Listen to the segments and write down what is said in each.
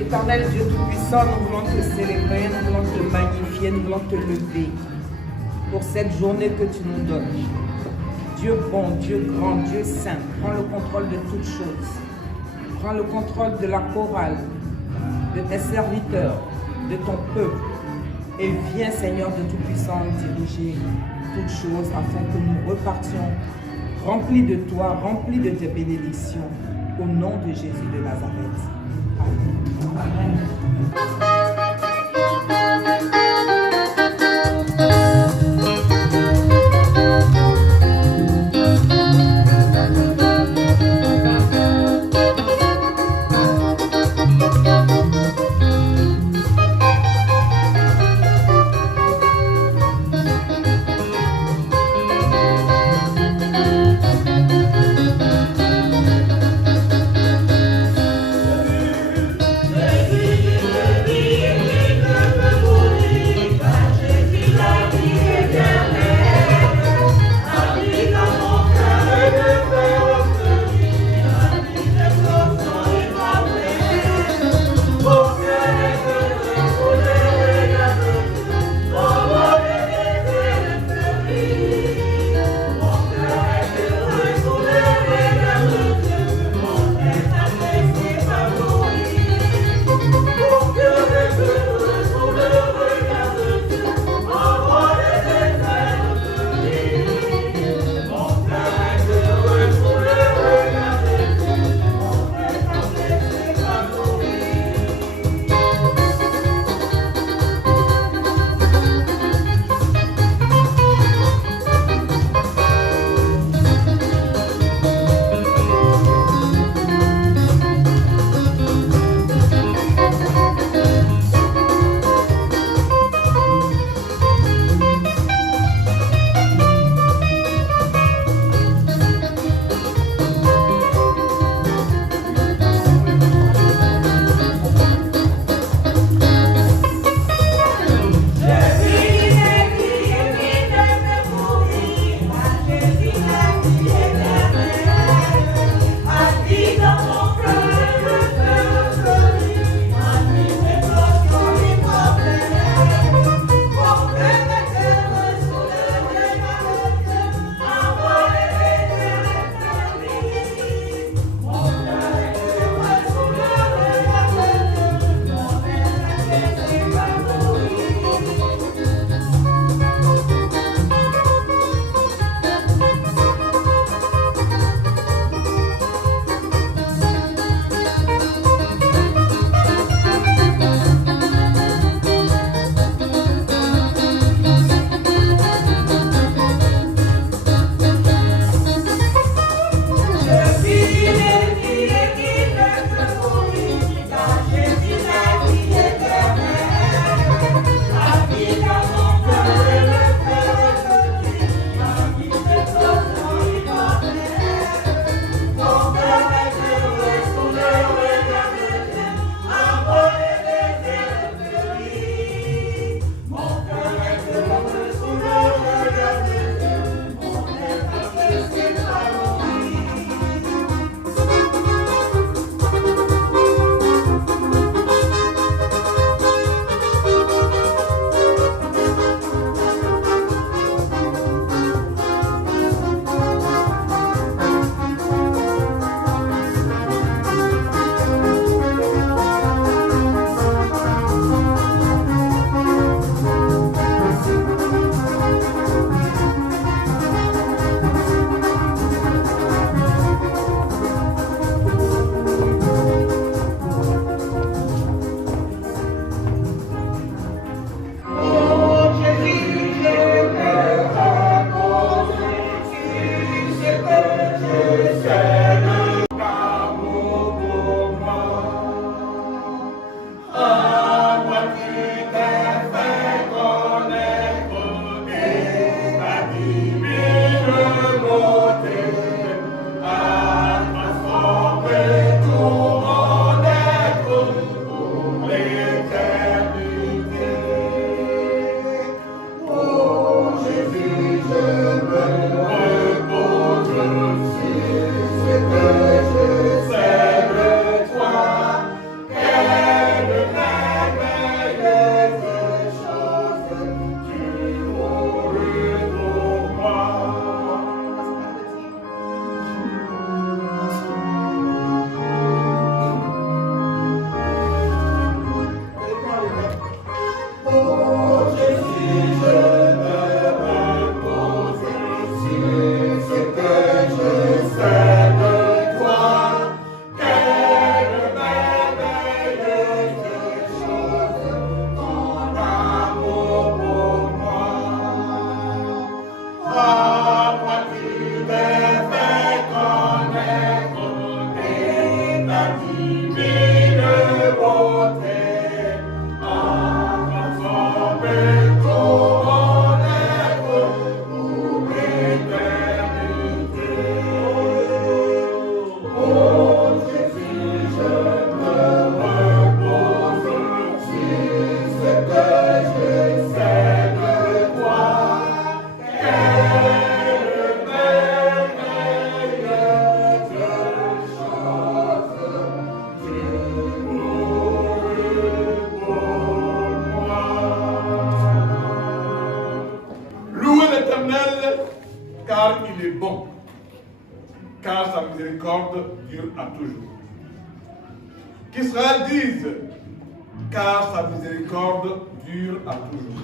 Éternel Dieu Tout-Puissant, nous voulons te célébrer, nous voulons te magnifier, nous voulons te lever pour cette journée que tu nous donnes. Dieu bon, Dieu grand, Dieu saint, prends le contrôle de toutes choses. Prends le contrôle de la chorale, de tes serviteurs, de ton peuple. Et viens, Seigneur de Tout-Puissant, diriger toutes choses afin que nous repartions remplis de toi, remplis de tes bénédictions. Au nom de Jésus de Nazareth. Amen. Jésus, car sa miséricorde dure à toujours. Qu'Israël dise, car sa miséricorde dure à toujours.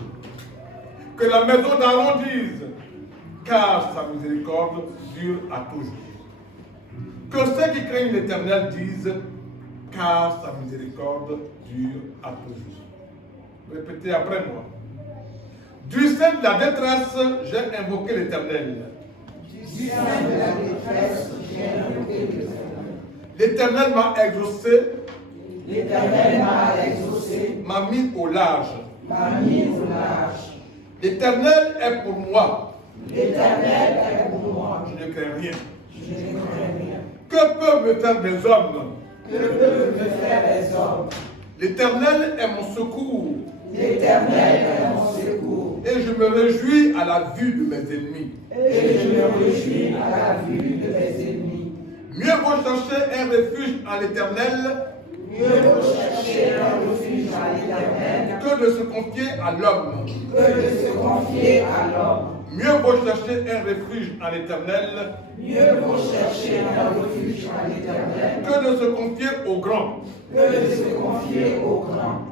Que la maison d'Aaron dise, car sa miséricorde dure à toujours. Que ceux qui craignent l'Éternel disent, car sa miséricorde dure à toujours. Répétez après moi. Du sein de la détresse, j'ai invoqué l'Éternel. Du sein de la détresse, j'ai invoqué l'Éternel. L'Éternel m'a exaucé. L'Éternel m'a exaucé. M'a mis au large. M'a mis au large. L'Éternel est pour moi. L'Éternel est pour moi. Je ne crains rien. Je ne crains rien. Que peuvent me faire des hommes? Que peuvent me faire les hommes? L'Éternel est mon secours. L'Éternel est mon secours. Et je me réjouis à la vue de mes ennemis. Et je me réjouis à la vue de mes ennemis. Mieux vaut chercher un refuge en l'Éternel Mieux vaut chercher un refuge à l'Éternel que de se confier à l'homme. que de se confier à l'homme. Mieux vaut chercher un refuge en l'Éternel Mieux vaut chercher un refuge à l'Éternel que de se confier aux grands. que de se confier aux grands.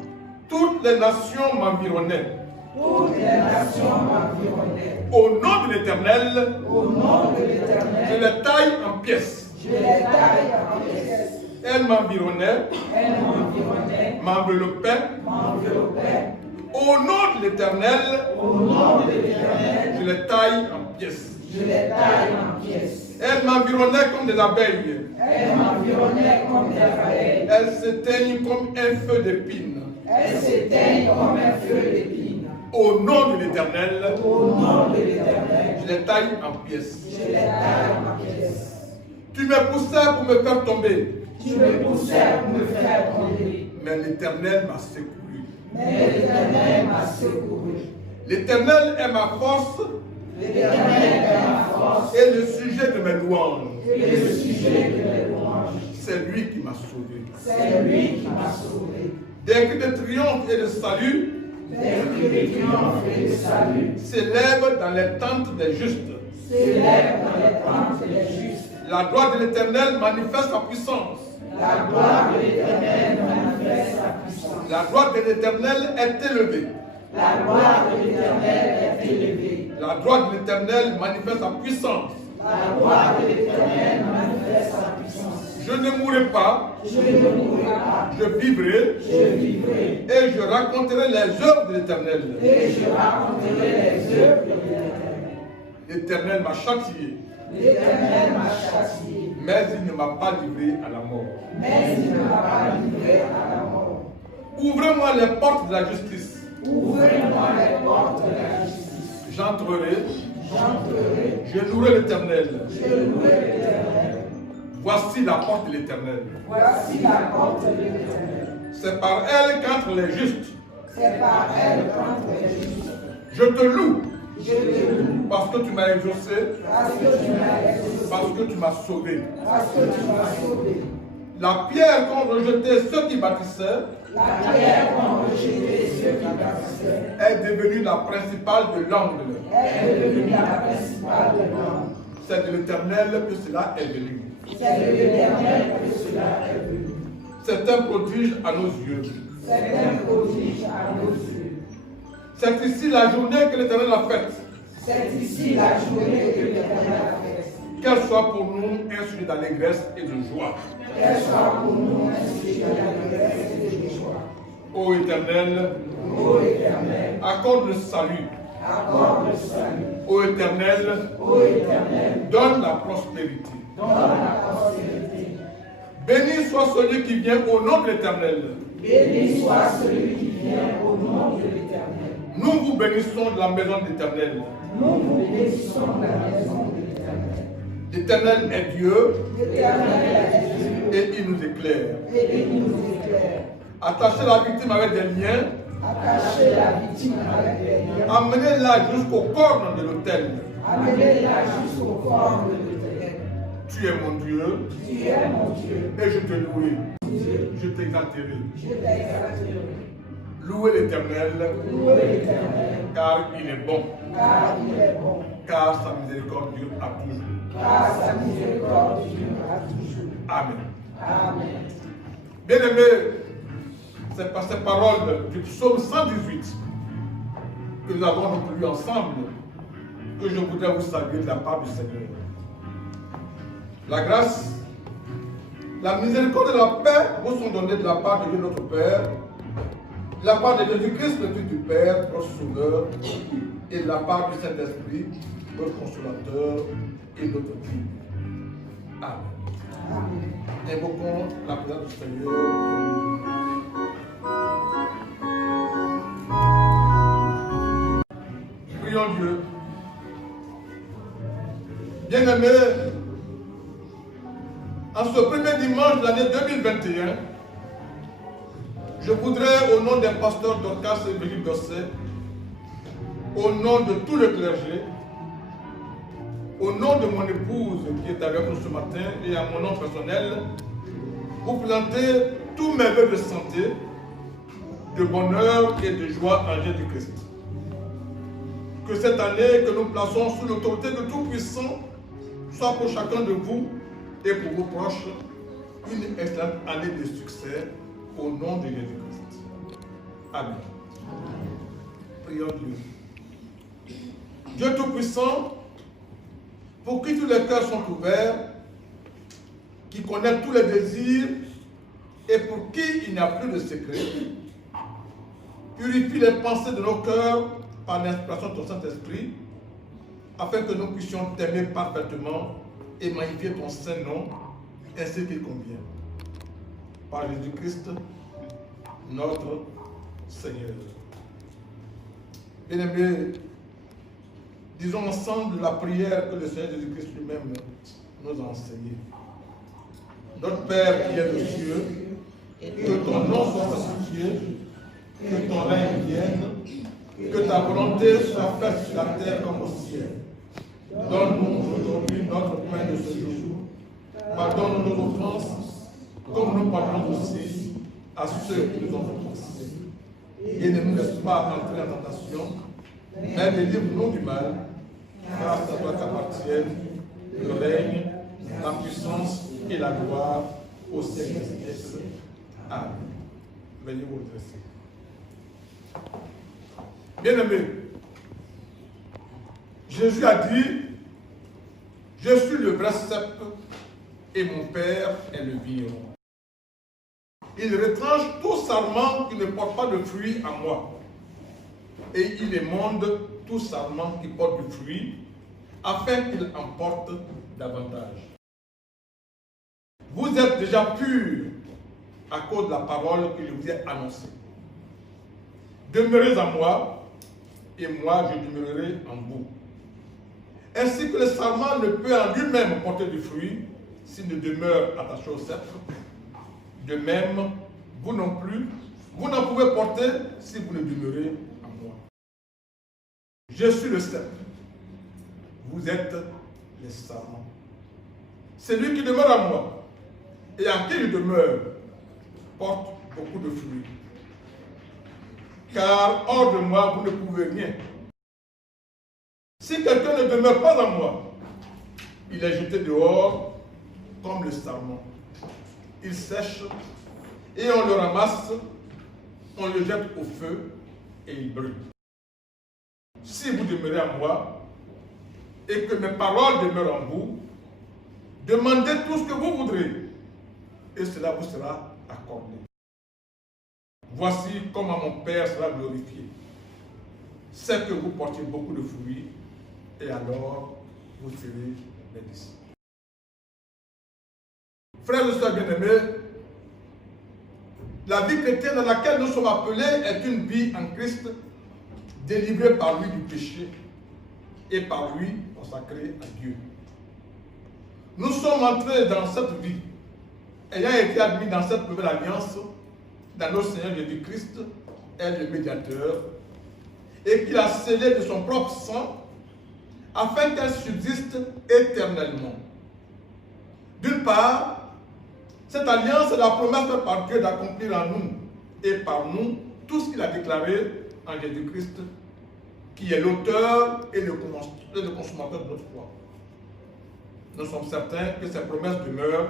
Toutes les nations m'environnaient. Toutes les nations m'environnaient. Au nom de l'Éternel, Au nom de je l'Éternel, les taille en pièces. je les taille en pièces. Elles m'environnaient, Elles m'environnaient, m'enveloppaient. m'enveloppaient. Au nom de l'Éternel, Au nom de l'Éternel, je les taille en pièces. je les taille en pièces. Elles m'environnaient comme des abeilles. Elles m'environnaient comme des abeilles. Elles s'éteignent comme un feu d'épines. Elles s'éteignent comme un feu d'épines. Au nom de l'Éternel, Au nom de l'Éternel, je les taille en pièces. je les taille en pièces. Tu me poussais pour me faire tomber, Tu me poussais pour me faire tomber, mais l'Éternel m'a secouru. mais l'Éternel m'a secouru. L'Éternel est ma force L'Éternel est ma force et le sujet de mes louanges. et le sujet de mes louanges. C'est lui qui m'a sauvé. C'est lui qui m'a sauvé. Des cris de triomphe et de salut Des cris de triomphe et de salut s'élèvent dans les tentes des justes. s'élèvent dans les tentes des justes. La gloire de l'Éternel manifeste sa puissance. La gloire de l'Éternel manifeste sa puissance. La gloire de l'Éternel est élevée. La gloire de l'Éternel est élevée. La gloire de l'Éternel manifeste sa puissance. La gloire de l'Éternel manifeste sa puissance. Je ne mourrai pas, Je ne mourrai pas, je vivrai je vivrai, et je raconterai les œuvres de l'Éternel. et je raconterai les œuvres de l'Éternel. L'Éternel m'a châtié, L'Éternel m'a châtié, mais il ne m'a pas livré à la mort. mais il ne m'a pas livré à la mort. Ouvrez-moi les portes de la justice. Ouvrez-moi les portes de la justice. J'entrerai, J'entrerai, je louerai l'Éternel. je louerai l'Éternel. Voici la porte de l'Éternel. Voici la porte de l'Éternel. C'est par elle qu'entrent les justes. C'est par elle qu'entre les justes. Je te loue Je te loue, parce que tu m'as exaucé, parce que tu m'as exaucé, parce que tu m'as sauvé. parce que tu m'as sauvé. La pierre qu'ont rejeté ceux qui bâtissaient La pierre qu'ont rejeté ceux qui bâtissaient est devenue la principale de l'angle. est devenue la principale de l'homme. C'est de l'Éternel que cela est venu. C'est de l'Éternel que cela est venu. C'est un prodige à nos yeux. C'est un prodige à nos yeux. C'est ici la journée que l'Éternel a faite. C'est ici la journée que l'Éternel a faite. Qu'elle soit pour nous un sujet d'allégresse et de joie. Qu'elle soit pour nous un sujet d'allégresse et de joie. Ô Éternel, Ô Éternel, accorde le salut. accorde le salut. Ô Éternel, Ô Éternel, donne la prospérité. donne la prospérité. Béni soit celui qui vient au nom de l'Éternel. Béni soit celui qui vient au nom de l'Éternel. Nous vous bénissons de la maison de l'Éternel. Nous vous bénissons de la maison de l'Éternel. L'Éternel est Dieu L'Éternel est Dieu et il nous éclaire. et il nous éclaire. Attachez la victime avec des liens. Attachez la victime avec des liens. Amenez-la jusqu'au corps de l'autel. Amenez-la jusqu'au corps de l'Éternel. Tu es mon Dieu Tu es mon Dieu. et je te louerai. Dieu, Je t'exalterai. je t'exalterai. Louez l'Éternel Louez l'Éternel, car il est bon, car il est bon, car sa miséricorde dure à toujours. car sa miséricorde dure à toujours. Amen. Amen. Bien-aimés, c'est par ces paroles du psaume 118 que nous avons donc lu ensemble que je voudrais vous saluer de la part du Seigneur. La grâce, la miséricorde et la paix vous sont données de la part de Dieu notre Père, de la part de Jésus-Christ, le Fils du Père, notre Sauveur, et de la part du Saint-Esprit, notre Consolateur et notre Dieu. Amen. Invoquons la présence du Seigneur. Prions Dieu. Bien-aimés, en ce premier dimanche de l'année 2021, je voudrais, au nom des pasteurs Dorcas et Philippe Dosset, au nom de tout le clergé, au nom de mon épouse qui est avec nous ce matin et à mon nom personnel, vous présenter tous mes vœux de santé, de bonheur et de joie en Jésus-Christ. Que cette année que nous plaçons sous l'autorité de Tout-Puissant soit pour chacun de vous et pour vos proches une excellente année de succès au nom de Jésus-Christ. Amen. Prions Dieu. Dieu Tout-Puissant, pour qui tous les cœurs sont ouverts, qui connaît tous les désirs et pour qui il n'y a plus de secret, purifie les pensées de nos cœurs par l'inspiration de ton Saint-Esprit, afin que nous puissions t'aimer parfaitement et magnifier ton Saint-Nom ainsi qu'il convient. Par Jésus-Christ, notre Seigneur. Bien-aimés, disons ensemble la prière que le Seigneur Jésus-Christ lui-même nous a enseignée. Notre Père qui est aux cieux, que ton nom soit sanctifié, que ton règne vienne, que ta volonté soit faite sur la terre comme au ciel. Donne-nous aujourd'hui notre pain de ce jour. Pardonne-nous nos offenses, comme nous pardonnons aussi à ceux qui nous ont offensés. Et ne nous laisse pas entrer en tentation, mais délivre-nous du mal, car c'est à toi qu'appartiennent le règne, la puissance et la gloire au siècle des siècles. Amen. Veuillez vous redresser. Bien-aimés, Jésus a dit, je suis le vrai cep et mon Père est le vigneron. Il retranche tout sarment qui ne porte pas de fruit à moi. Et il émonde tout sarment qui porte du fruit, afin qu'il en porte davantage. Vous êtes déjà purs à cause de la parole que je vous ai annoncée. Demeurez en moi, et moi je demeurerai en vous. Ainsi que le sarment ne peut en lui-même porter du fruit s'il ne demeure attaché au cep. De même, vous non plus, vous n'en pouvez porter si vous ne demeurez en moi. Je suis le cep. Vous êtes les sarments. Celui qui demeure en moi et en qui il demeure porte beaucoup de fruits. Car hors de moi, vous ne pouvez rien. Si quelqu'un ne demeure pas en moi, il est jeté dehors comme le sarment. Il sèche et on le ramasse, on le jette au feu et il brûle. Si vous demeurez en moi et que mes paroles demeurent en vous, demandez tout ce que vous voudrez et cela vous sera accordé. Voici comment mon Père sera glorifié. C'est que vous portiez beaucoup de fruits et alors vous serez mes disciples. Frères et sœurs bien-aimés, la vie chrétienne dans laquelle nous sommes appelés est une vie en Christ, délivrée par lui du péché et par lui consacrée à Dieu. Nous sommes entrés dans cette vie, ayant été admis dans cette nouvelle alliance, dans notre Seigneur Jésus-Christ est le médiateur, et qu'il a scellé de son propre sang, afin qu'elle subsiste éternellement. D'une part, cette alliance est la promesse faite par Dieu d'accomplir en nous et par nous tout ce qu'il a déclaré en Jésus-Christ, qui est l'auteur et le consommateur de notre foi. nous sommes certains que ses promesses demeurent,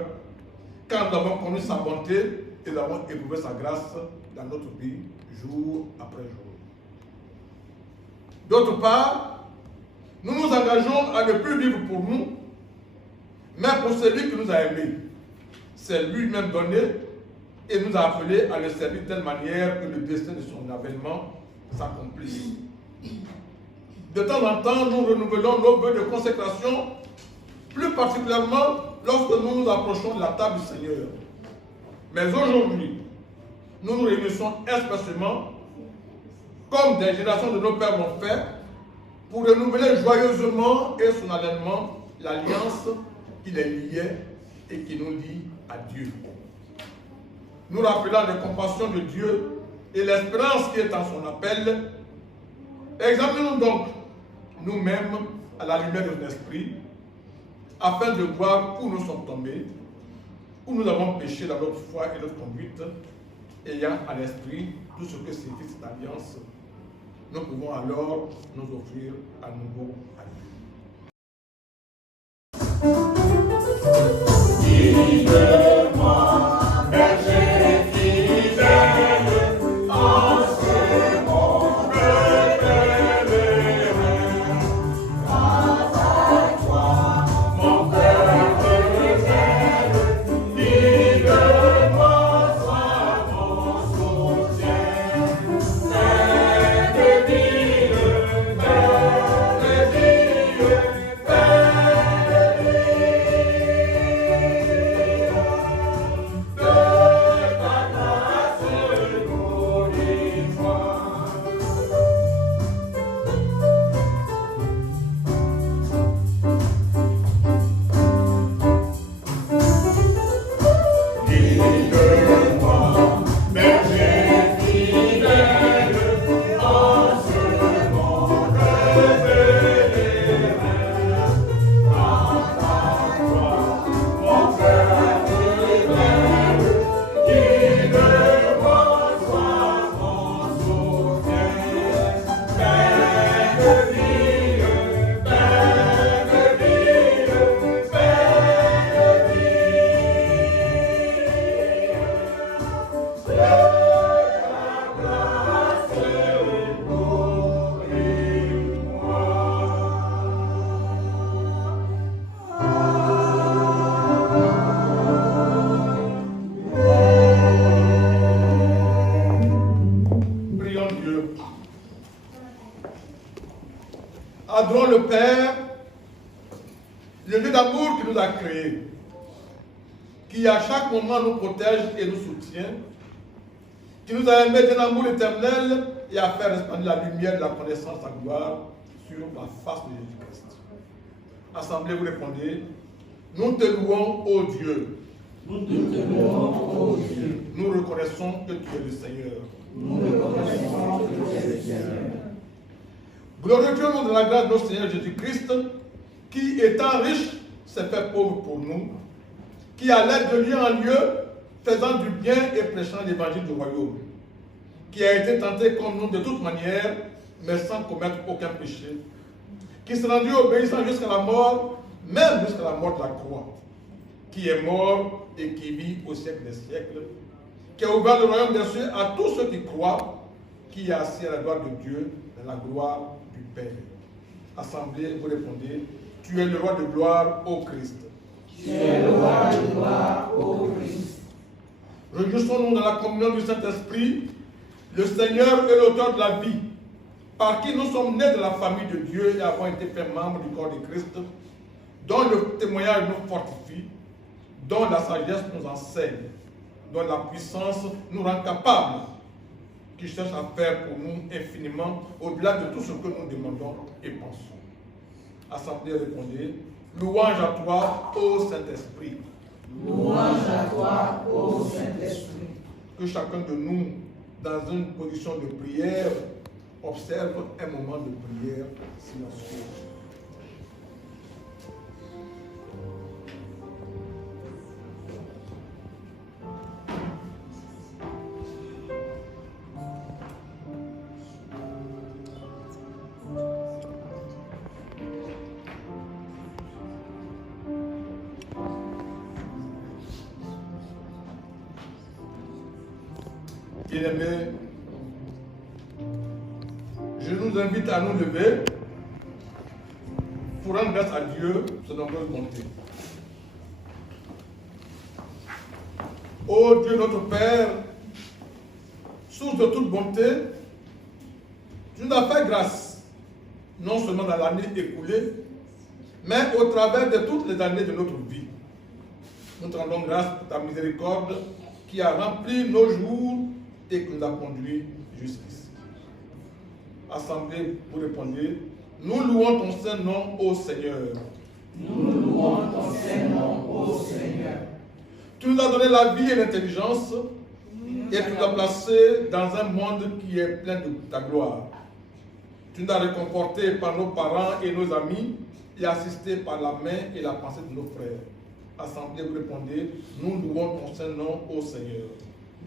car nous avons connu sa bonté et nous avons éprouvé sa grâce dans notre vie, jour après jour. D'autre part, nous nous engageons à ne plus vivre pour nous, mais pour celui qui nous a aimés. C'est lui-même donné et nous a appelés à le servir de telle manière que le destin de son avènement s'accomplisse. De temps en temps, nous renouvelons nos vœux de consécration, plus particulièrement lorsque nous nous approchons de la table du Seigneur. Mais aujourd'hui, nous nous réunissons expressément, comme des générations de nos pères l'ont fait, pour renouveler joyeusement et solennellement l'alliance qui les liait et qui nous lie à Dieu. Nous rappelant les compassions de Dieu et l'espérance qui est en son appel, examinons donc nous-mêmes à la lumière de l'esprit, afin de voir où nous sommes tombés, où nous avons péché dans notre foi et notre conduite, ayant à l'esprit tout ce que signifie cette alliance. Nous pouvons alors nous offrir à nouveau à Dieu. Guide-moi, berger fidèle, en ce monde pérégrin. Grâce à toi, mon cœur éternel, guide-moi, sois mon soutien. Belle ville, belle ville, belle Adorons le Père, le Dieu d'amour qui nous a créés, qui à chaque moment nous protège et nous soutient, qui nous a aimés d'un amour éternel et a fait resplendir la lumière de la connaissance de sa gloire sur la face de Jésus-Christ. Assemblée, vous répondez, nous te louons, ô Dieu. Nous te louons, ô Dieu. Nous reconnaissons que tu es le Seigneur. Nous reconnaissons que tu es le Seigneur. Glorifions-nous de la grâce de notre Seigneur Jésus-Christ, qui, étant riche, s'est fait pauvre pour nous, qui, à l'aide de lieu en lieu, faisant du bien et prêchant l'évangile du royaume, qui a été tenté comme nous de toute manière, mais sans commettre aucun péché, qui s'est rendu obéissant jusqu'à la mort, même jusqu'à la mort de la croix, qui est mort et qui vit au siècle des siècles, qui a ouvert le royaume des cieux à tous ceux qui croient, qui est assis à la droite de Dieu, dans la gloire du Père. Assemblée, vous répondez, tu es le roi de gloire, ô Christ. Tu es le roi de gloire, ô Christ. Réjouissons-nous dans la communion du Saint-Esprit, le Seigneur est l'auteur de la vie, par qui nous sommes nés de la famille de Dieu et avons été faits membres du corps de Christ, dont le témoignage nous fortifie, dont la sagesse nous enseigne, dont la puissance nous rend capables, qui cherche à faire pour nous infiniment au-delà de tout ce que nous demandons et pensons. Assemblée, répondez, louange à toi, ô Saint-Esprit. Louange à toi, ô Saint-Esprit. Que chacun de nous, dans une position de prière, observe un moment de prière silencieuse. Bien-aimés, je nous invite à nous lever pour rendre grâce à Dieu pour sa nombreuse bonté. Ô Dieu notre Père, source de toute bonté, tu nous as fait grâce, non seulement dans l'année écoulée, mais au travers de toutes les années de notre vie. Nous te rendons grâce pour ta miséricorde qui a rempli nos jours et qui nous a conduits jusqu'ici. Assemblée, vous répondez, nous louons ton saint nom, ô Seigneur. Nous louons ton saint nom, ô Seigneur. Tu nous as donné la vie et l'intelligence et tu nous as placés dans un monde qui est plein de ta gloire. Tu nous as réconfortés par nos parents et nos amis et assistés par la main et la pensée de nos frères. Assemblée, vous répondez, nous louons ton saint nom, ô Seigneur.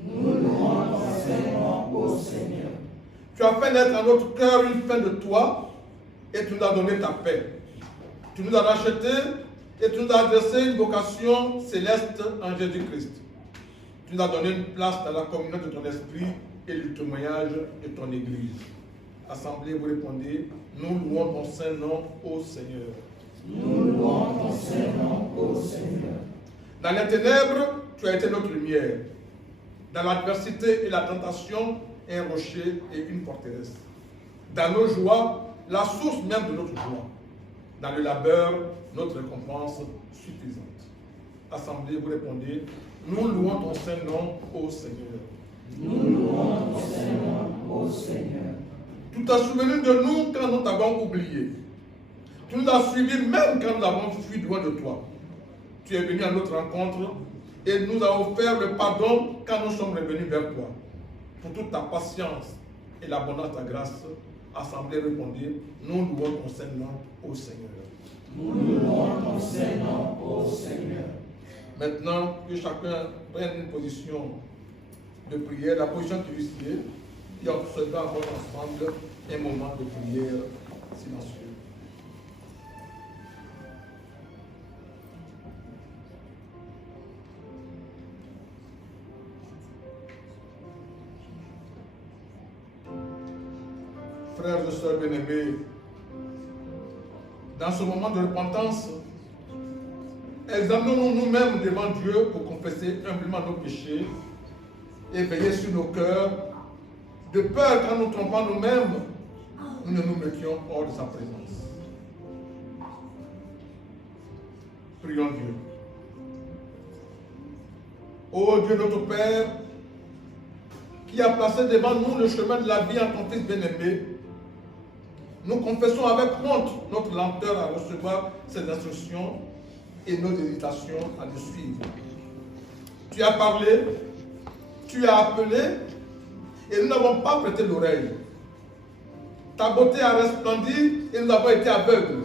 Nous louons ton saint nom, ô Seigneur. Tu as fait naître dans notre cœur une faim de toi et tu nous as donné ta paix. Tu nous as rachetés et tu nous as adressé une vocation céleste en Jésus-Christ. Tu nous as donné une place dans la communion de ton esprit et du témoignage de ton Église. Assemblée, vous répondez, nous louons ton saint nom, ô Seigneur. Nous louons ton saint nom, ô Seigneur. Dans les ténèbres, tu as été notre lumière. Dans l'adversité et la tentation, un rocher et une forteresse. Dans nos joies, la source même de notre joie. Dans le labeur, notre récompense suffisante. Assemblée, vous répondez, nous louons ton saint nom, ô Seigneur. Nous louons ton saint nom, ô Seigneur. Tu t'as souvenu de nous quand nous t'avons oublié. Tu nous as suivis même quand nous avons fui loin de toi. Tu es venu à notre rencontre et nous as offert le pardon quand nous sommes revenus vers toi. Pour toute ta patience et l'abondance de ta grâce, Assemblée, répondez, nous louons ton saint nom, ô Seigneur. Nous louons ton saint nom, ô Seigneur. Maintenant, que chacun prenne une position de prière, la position qui lui sied, et on se va avoir ensemble un moment de prière silencieux. Frères et sœurs bien-aimés, dans ce moment de repentance, examinons-nous nous-mêmes devant Dieu pour confesser humblement nos péchés et veiller sur nos cœurs, de peur qu'en nous trompant nous-mêmes, nous ne nous mettions hors de sa présence. Prions Dieu. Ô Dieu notre Père, qui a placé devant nous le chemin de la vie en ton Fils bien-aimé, nous confessons avec honte notre lenteur à recevoir ces instructions et nos hésitations à le suivre. Tu as parlé, tu as appelé, et nous n'avons pas prêté l'oreille. Ta beauté a resplendi et nous avons été aveugles.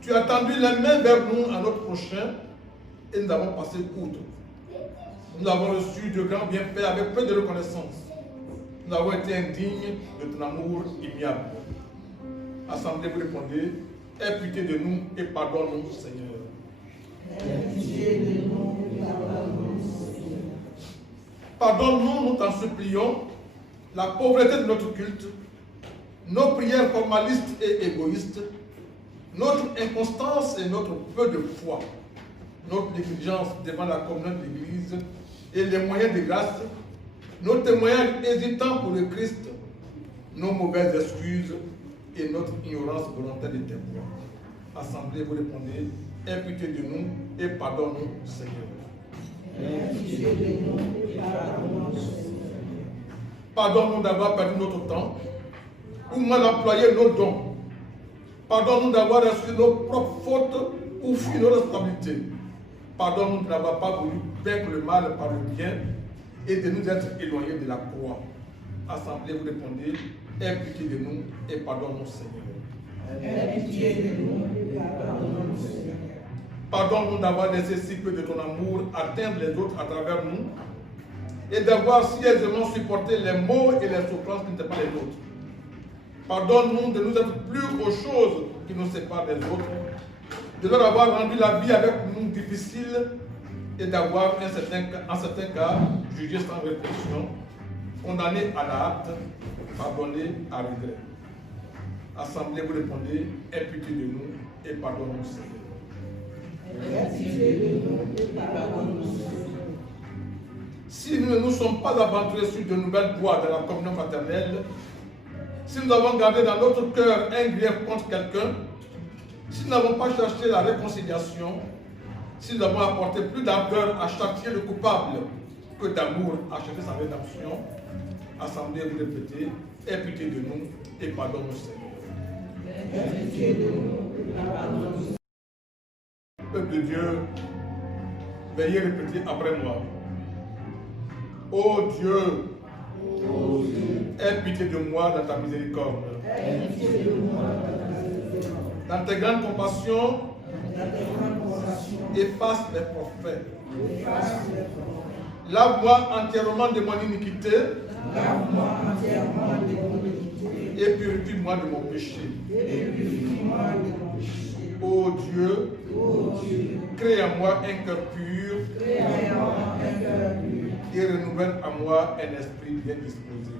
Tu as tendu les mains vers nous à notre prochain et nous avons passé outre. Nous avons reçu de grands bienfaits avec peu de reconnaissance. Nous avons été indignes de ton amour immuable. Assemblée, vous répondez, aie pitié de nous et pardonne-nous, Seigneur. Aie pitié de nous et pardonne-nous, Seigneur. Pardonne-nous, nous t'en supplions, la pauvreté de notre culte, nos prières formalistes et égoïstes, notre inconstance et notre peu de foi, notre négligence devant la communion de l'Église et les moyens de grâce, nos témoignages hésitants pour le Christ, nos mauvaises excuses et notre ignorance volontaire des témoins. Assemblée, vous répondez, aie pitié de nous et pardonne-nous, Seigneur. Aie pitié de nous et pardonne-nous, Seigneur. Pardonne-nous d'avoir perdu notre temps ou mal employé nos dons. Pardonne-nous d'avoir reçu nos propres fautes ou fui nos responsabilités. Pardonne-nous de n'avoir pas voulu vaincre le mal par le bien et de nous être éloignés de la croix. Assemblée, vous répondez, aie pitié de nous et pardonne-nous, Seigneur. Aie pitié de nous et pardonne-nous, Seigneur. Pardonne-nous d'avoir laissé si peu de ton amour atteindre les autres à travers nous et d'avoir si aisément supporté les maux et les souffrances qui n'étaient pas les nôtres. Pardonne-nous de nous être plus aux choses qui nous séparent des autres, de leur avoir rendu la vie avec nous difficile et d'avoir, en certains cas, jugé sans réflexion condamné à la hâte, pardonné à regret. Assemblée, vous répondez, aie pitié de nous et pardonne-nous, Seigneur. Si nous ne nous sommes pas aventurés sur de nouvelles voies de la communion fraternelle, si nous avons gardé dans notre cœur un grief contre quelqu'un, si nous n'avons pas cherché la réconciliation, si nous avons apporté plus d'ardeur à châtier le coupable que d'amour à chercher sa rédemption, assemblée, vous répétez, aie pitié de nous et pardonne-nous, Seigneur. Aie pitié de nous et pardonne-nous. Peuple de Dieu, veuillez répéter après moi. Ô Dieu, aie pitié de moi dans ta miséricorde. Dans tes grandes compassions, efface mes prophètes. Lave-moi entièrement de mon iniquité. Et purifie-moi de mon péché. Ô Dieu, crée en moi un cœur pur. Et renouvelle en moi un esprit bien disposé.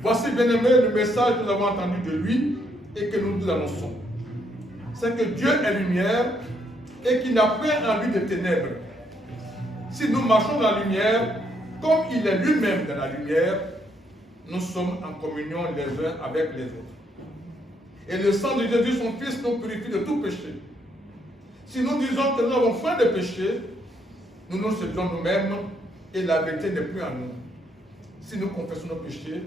Voici, bien-aimé, le message que nous avons entendu de lui et que nous annonçons. C'est que Dieu est lumière et qu'il n'a point en lui de ténèbres. Si nous marchons dans la lumière, comme il est lui-même dans la lumière, nous sommes en communion les uns avec les autres. Et le sang de Jésus, son Fils, nous purifie de tout péché. Si nous disons que nous avons faim de péché, nous nous séduisons nous-mêmes et la vérité n'est plus en nous. Si nous confessons nos péchés,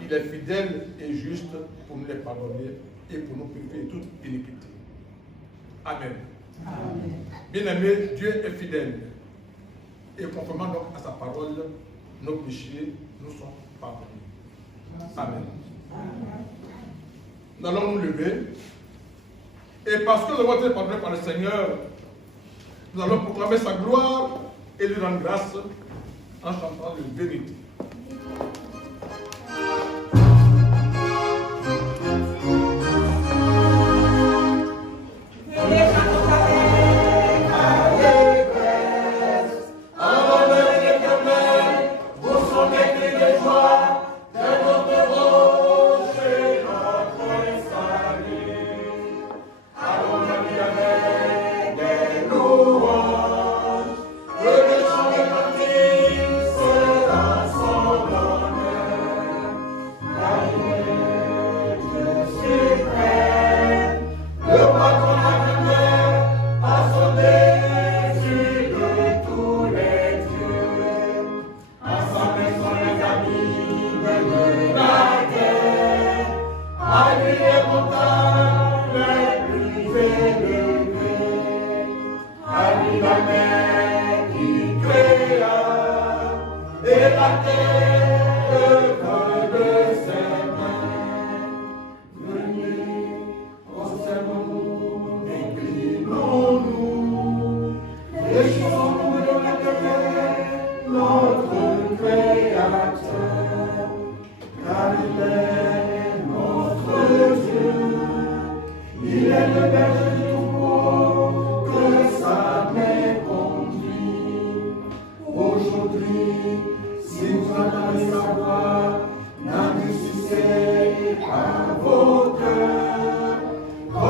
il est fidèle et juste pour nous les pardonner et pour nous purifier de toute iniquité. Amen. Amen. Bien-aimés, Dieu est fidèle. Et conformément donc à sa parole, nos péchés nous sont pardonnés. Amen. Nous allons nous lever. Et parce que nous avons été pardonnés par le Seigneur, nous allons proclamer sa gloire et lui rendre grâce en chantant le vérité.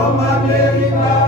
Dans ma colère,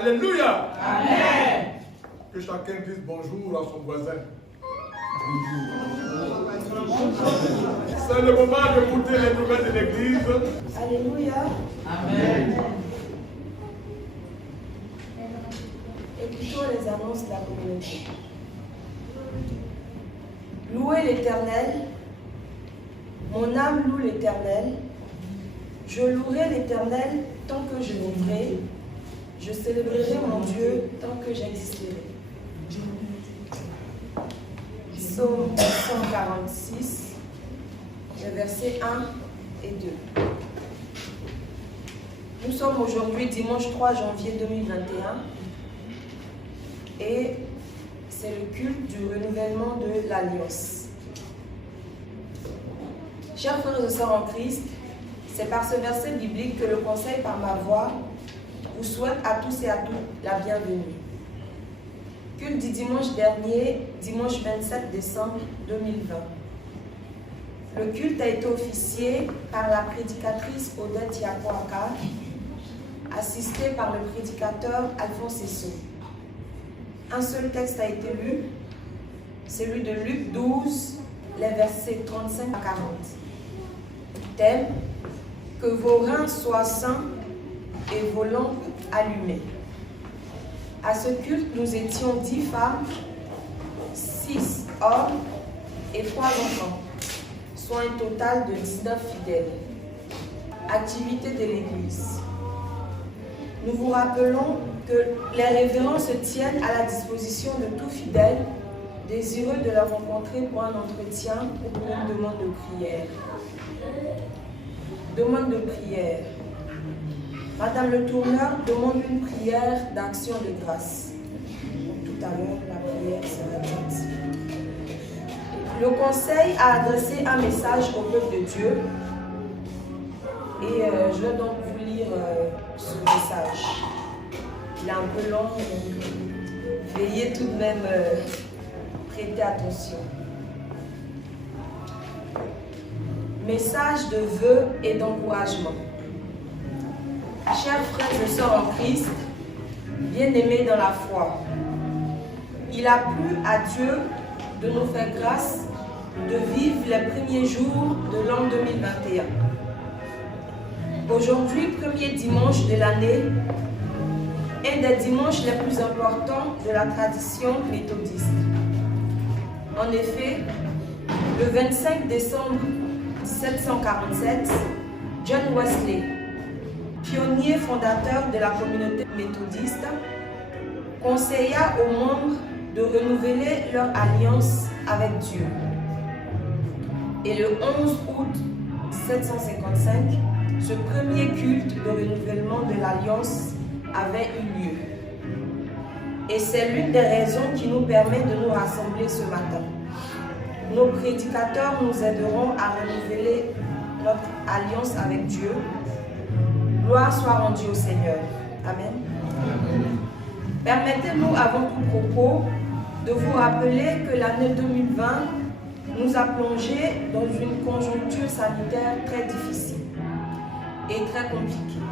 Alléluia. Amen. Que chacun dise bonjour à son voisin. C'est le moment d'écouter les nouvelles de l'église. Alléluia. Amen. Écoutons les annonces de la communauté. Louez l'Éternel. Mon âme loue l'Éternel. Je louerai l'Éternel tant que je vivrai. Je célébrerai mon Dieu tant que j'existerai. Psaume 146, les versets 1 et 2. Nous sommes aujourd'hui dimanche 3 janvier 2021 et c'est le culte du renouvellement de l'Alliance. Chers frères et sœurs en Christ, c'est par ce verset biblique que le conseil par ma voix vous souhaite à tous et à toutes la bienvenue. Culte du dimanche dernier, dimanche 27 décembre 2020. Le culte a été officié par la prédicatrice Odette Yakwaka, assistée par le prédicateur Alphonse Esso. Un seul texte a été lu, celui de Luc 12, les versets 35 à 40. Thème: que vos reins soient sains et vos lampes allumées. À ce culte, nous étions 10 femmes, 6 hommes et 3 enfants, soit un total de 19 fidèles. Activité de l'Église. Nous vous rappelons que les révérends se tiennent à la disposition de tout fidèle désireux de la rencontrer pour un entretien ou pour une demande de prière. Demande de prière. Madame le tourneur demande une prière d'action de grâce. Tout à l'heure, la prière sera faite. Le conseil a adressé un message au peuple de Dieu. Et je vais donc vous lire ce message. Il est un peu long, donc veuillez tout de même prêter attention. Message de vœux et d'encouragement. Chers frères et sœurs en Christ, bien-aimés dans la foi, il a plu à Dieu de nous faire grâce de vivre les premiers jours de l'an 2021. Aujourd'hui, premier dimanche de l'année, un des dimanches les plus importants de la tradition méthodiste. En effet, le 25 décembre 1747, John Wesley, pionnier fondateur de la communauté méthodiste, conseilla aux membres de renouveler leur alliance avec Dieu. Et le 11 août 1755, ce premier culte de renouvellement de l'alliance avait eu lieu. Et c'est l'une des raisons qui nous permet de nous rassembler ce matin. Nos prédicateurs nous aideront à renouveler notre alliance avec Dieu. Gloire soit rendue au Seigneur. Amen. Permettez-nous avant tout propos de vous rappeler que l'année 2020 nous a plongé dans une conjoncture sanitaire très difficile et très compliquée.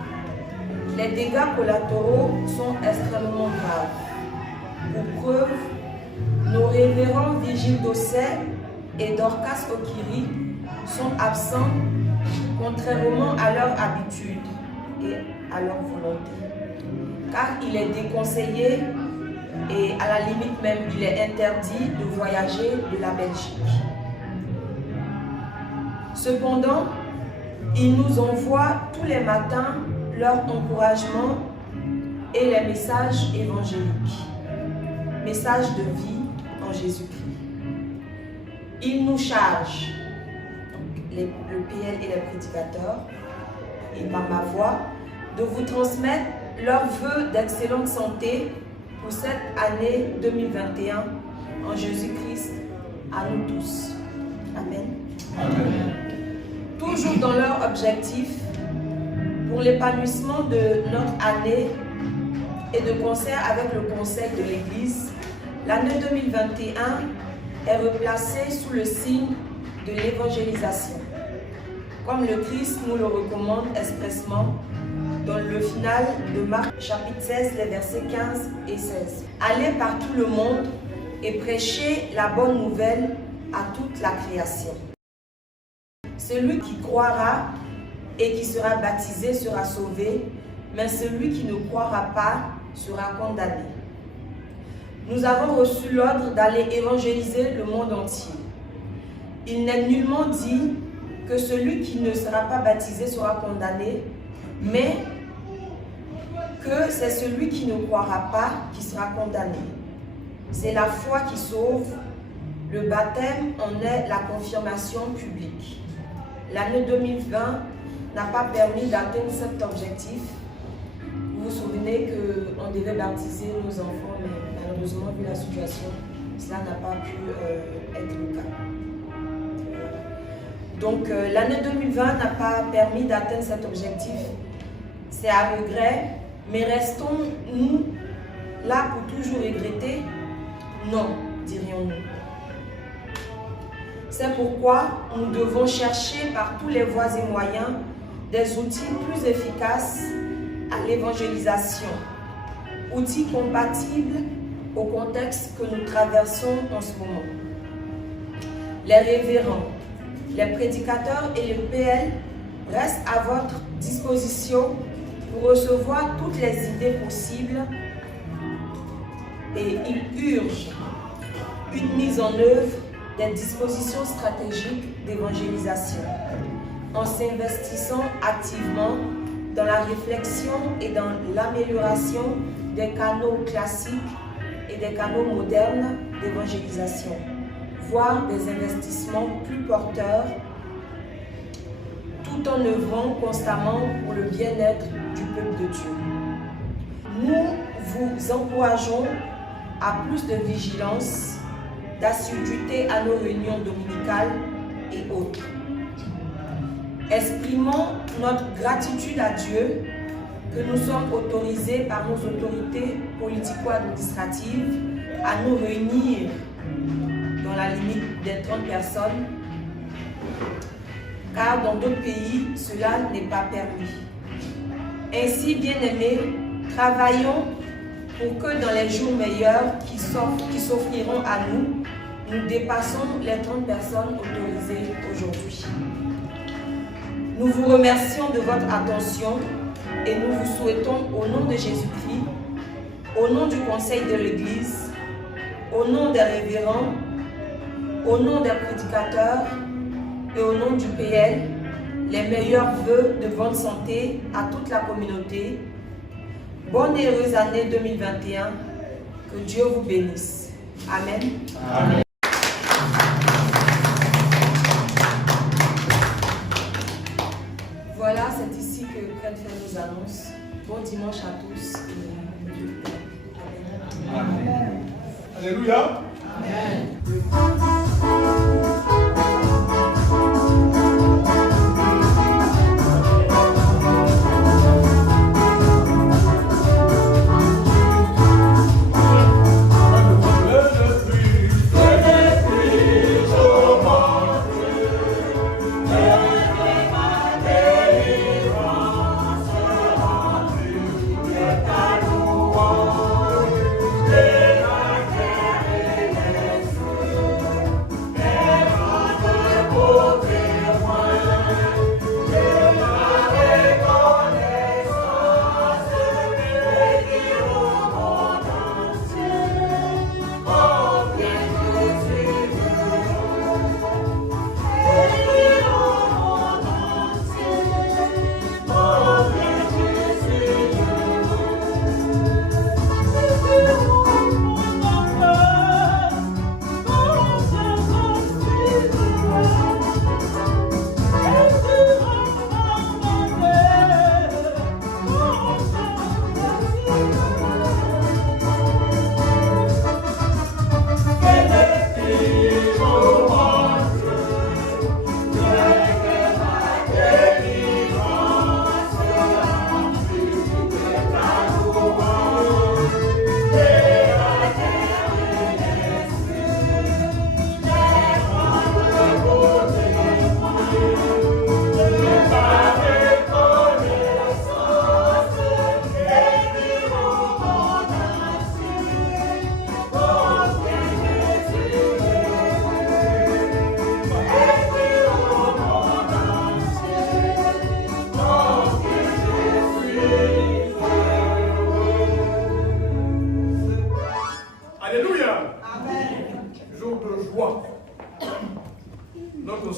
Les dégâts collatéraux sont extrêmement graves. Pour preuve, nos révérends Vigile d'Ossé et Dorcas Okiri sont absents contrairement à leur habitude et à leur volonté. Car il est déconseillé et à la limite même il est interdit de voyager de la Belgique. Cependant, ils nous envoient tous les matins leur encouragement et les messages évangéliques, messages de vie en Jésus-Christ. Ils nous chargent, le PL et les prédicateurs, et par ma voix, de vous transmettre leurs vœux d'excellente santé pour cette année 2021 en Jésus-Christ à nous tous. Amen. Amen. Toujours dans leur objectif, pour l'épanouissement de notre année et de concert avec le conseil de l'Église, l'année 2021 est replacée sous le signe de l'évangélisation, comme le Christ nous le recommande expressement dans le final de Marc chapitre 16, les versets 15 et 16. Allez par tout le monde et prêchez la bonne nouvelle à toute la création. Celui qui croira et qui sera baptisé sera sauvé, mais celui qui ne croira pas sera condamné. Nous avons reçu l'ordre d'aller évangéliser le monde entier. Il n'est nullement dit que celui qui ne sera pas baptisé sera condamné, mais que c'est celui qui ne croira pas qui sera condamné. C'est la foi qui sauve. Le baptême en est la confirmation publique. L'année 2020 n'a pas permis d'atteindre cet objectif. Vous vous souvenez qu'on devait baptiser nos enfants, mais malheureusement, vu la situation, cela n'a pas pu être le cas. Donc l'année 2020 n'a pas permis d'atteindre cet objectif. C'est à regret, mais restons-nous là pour toujours regretter? Non, dirions-nous. C'est pourquoi nous devons chercher par tous les voies et moyens des outils plus efficaces à l'évangélisation, outils compatibles au contexte que nous traversons en ce moment. Les révérends, les prédicateurs et les PL restent à votre disposition pour recevoir toutes les idées possibles et ils urgent une mise en œuvre des dispositions stratégiques d'évangélisation en s'investissant activement dans la réflexion et dans l'amélioration des canaux classiques et des canaux modernes d'évangélisation, voire des investissements plus porteurs, tout en œuvrant constamment pour le bien-être du peuple de Dieu. Nous vous encourageons à plus de vigilance, d'assiduité à nos réunions dominicales et autres. Exprimons notre gratitude à Dieu que nous sommes autorisés par nos autorités politico-administratives à nous réunir dans la limite des 30 personnes, car dans d'autres pays, cela n'est pas permis. Ainsi, bien-aimés, travaillons pour que dans les jours meilleurs qui s'offriront à nous, nous dépassons les 30 personnes autorisées aujourd'hui. Nous vous remercions de votre attention et nous vous souhaitons au nom de Jésus-Christ, au nom du conseil de l'Église, au nom des révérends, au nom des prédicateurs et au nom du PL, les meilleurs vœux de bonne santé à toute la communauté. Bonne et heureuse année 2021. Que Dieu vous bénisse. Amen. Amen. Voilà, c'est ici que Fred fait nos annonces. Bon dimanche à tous. Amen. Alléluia. Amen.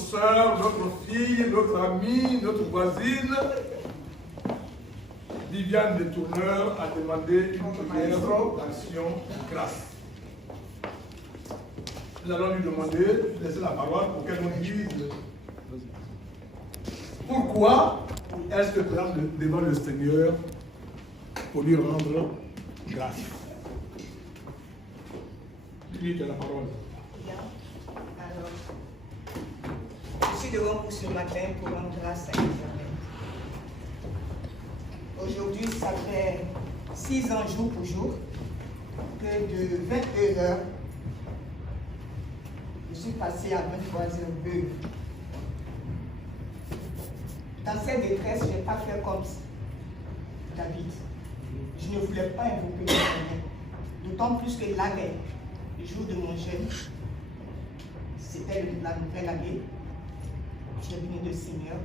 soeur, notre fille, notre amie, notre voisine, Viviane de Tourneur, a demandé une prière d'action de grâce. Nous allons lui demander de laisser la parole pour qu'elle nous dise pourquoi est-ce que présente devant le Seigneur pour lui rendre grâce. Lui, tu as la parole. Bien. Alors, je suis devant vous ce matin pour rendre grâce à l'Éternel. Aujourd'hui, ça fait 6 ans jour pour jour que de 21h, je suis passée à 23h veuve. Dans cette détresse, je n'ai pas fait comme David. Je ne voulais pas invoquer le Seigneur. D'autant plus que la veille, le jour de mon jeûne, c'était la nouvelle année. J'ai venu de Seigneur.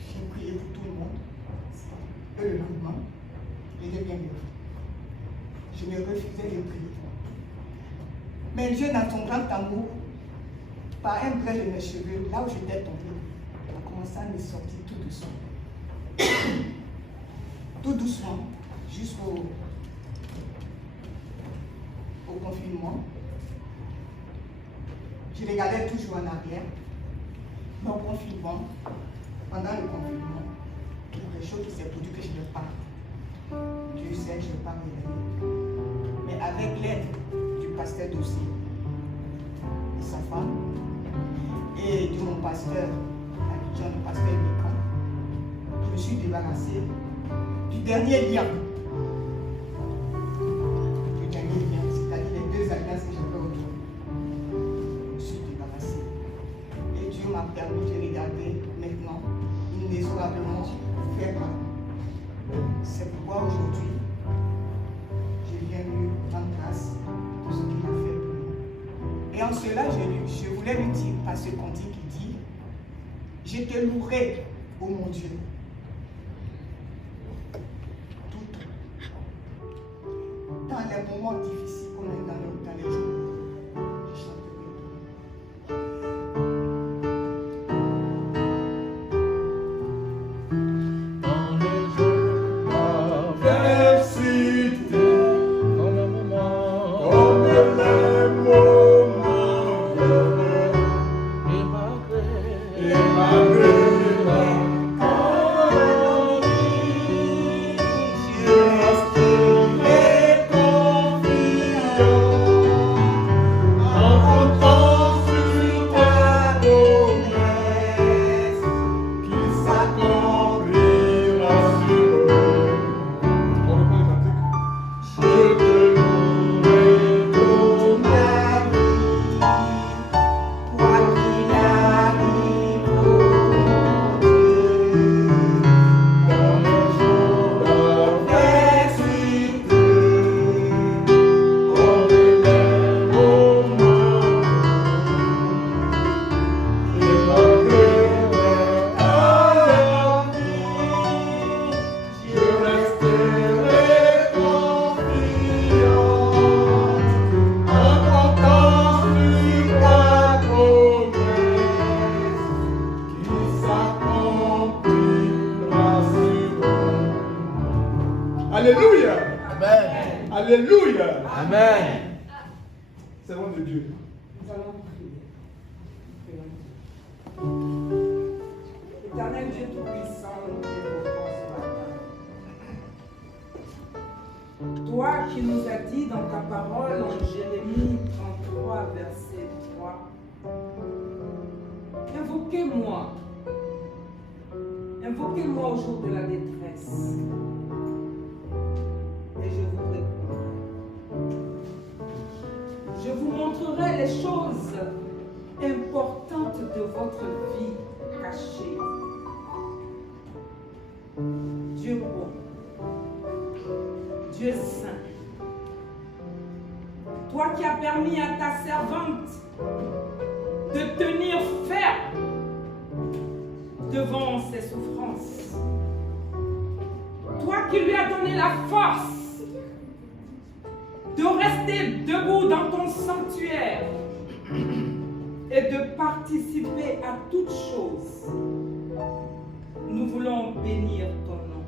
J'ai prié pour tout le monde. Et le lendemain, j'étais bien mieux. Je me refusais de prier. Mais Dieu, dans son grand amour, par un brin de mes cheveux, là où j'étais tombée, a commencé à me sortir tout doucement. Tout doucement, jusqu'au confinement. Je regardais toujours en arrière. Mais au confinement, pendant le confinement, il y a des choses qui s'est produit que je n'ai pas. Dieu sait que je n'ai pas réalisé. Mais avec l'aide du pasteur Dossier, de sa femme, et de mon pasteur, le pasteur Mikan, je me suis débarrassée du dernier lien. Du dernier lien, c'est-à-dire les 2 alliances que j'avais autour. Je me suis débarrassée. Et Dieu m'a permis de regarder maintenant inexorablement vers moi. C'est pourquoi aujourd'hui, je viens lui rendre grâce pour ce qu'il a fait pour nous. Et en cela, je voulais lui dire, par ce cantique qui dit, je te louerai, ô mon Dieu, tout le temps. Dans les moments difficiles, comme dans les jours, je chanterai. Alléluia. Amen. Alléluia. Amen. C'est le nom de Dieu. Nous allons prier. Éternel Dieu Tout-Puissant, nous t'évoquons ce matin. Toi qui nous as dit dans ta parole en Jérémie 33, verset 3, invoquez-moi. Invoquez-moi au jour de la détresse. Et je vous répondrai. Je vous montrerai les choses importantes de votre vie cachée. Dieu bon, Dieu saint, toi qui as permis à ta servante de tenir ferme devant ses souffrances, toi qui lui as donné la force de rester debout dans ton sanctuaire et de participer à toutes choses. Nous voulons bénir ton nom.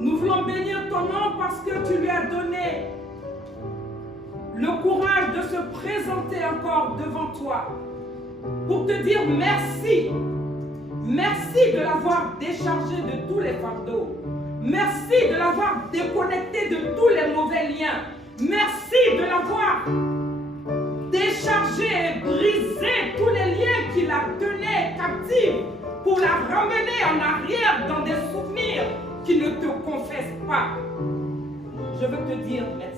Nous voulons bénir ton nom parce que tu lui as donné le courage de se présenter encore devant toi pour te dire merci. Merci de l'avoir déchargé de tous les fardeaux. Merci de l'avoir déconnecté de tous les mauvais liens. Merci de l'avoir déchargé et brisé tous les liens qui la tenaient captive pour la ramener en arrière dans des souvenirs qui ne te confessent pas. Je veux te dire merci.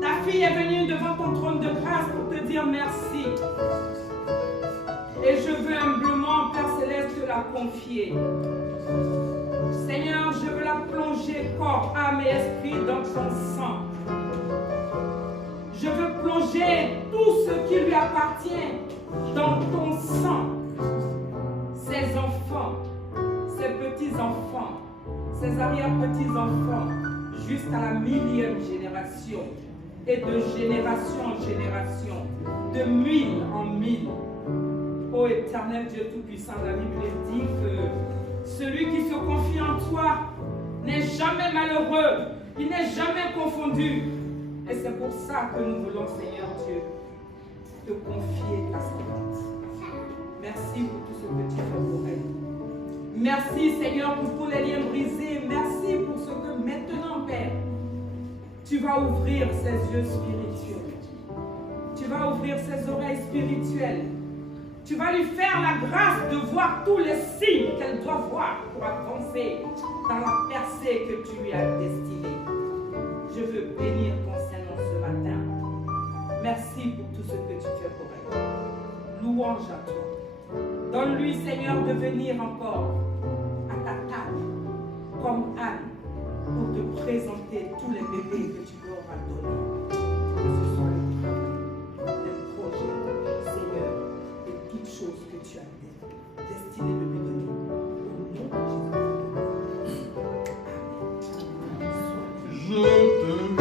Ta fille est venue devant ton trône de grâce pour te dire merci. Et je veux humblement, Père Céleste, te la confier. Seigneur, je veux la plonger corps, âme et esprit dans ton sang. Je veux plonger tout ce qui lui appartient dans ton sang. Ses enfants, ses petits-enfants, ses arrière-petits-enfants, jusqu'à la 1000e génération. Et de génération en génération, de 1000 en 1000. Ô éternel Dieu Tout-Puissant, la Bible dit que celui qui se confie en toi n'est jamais malheureux, il n'est jamais confondu. Et c'est pour ça que nous voulons, Seigneur Dieu, te confier ta servante. Merci pour tout ce que tu fais pour elle. Merci, Seigneur, pour tous les liens brisés. Merci pour ce que maintenant, Père, tu vas ouvrir ses yeux spirituels. Tu vas ouvrir ses oreilles spirituelles. Tu vas lui faire la grâce de voir tous les signes qu'elle doit voir pour avancer dans la percée que tu lui as destinée. Je veux bénir ton Saint-Nom ce matin. Merci pour tout ce que tu fais pour elle. Louange à toi. Donne-lui, Seigneur, de venir encore à ta table comme Anne pour te présenter tous les bébés que tu leur as donnés. Que ce soit le travail, les projets, Seigneur, et toutes choses que tu as destinées de lui donner. Au nom de Jésus. Je te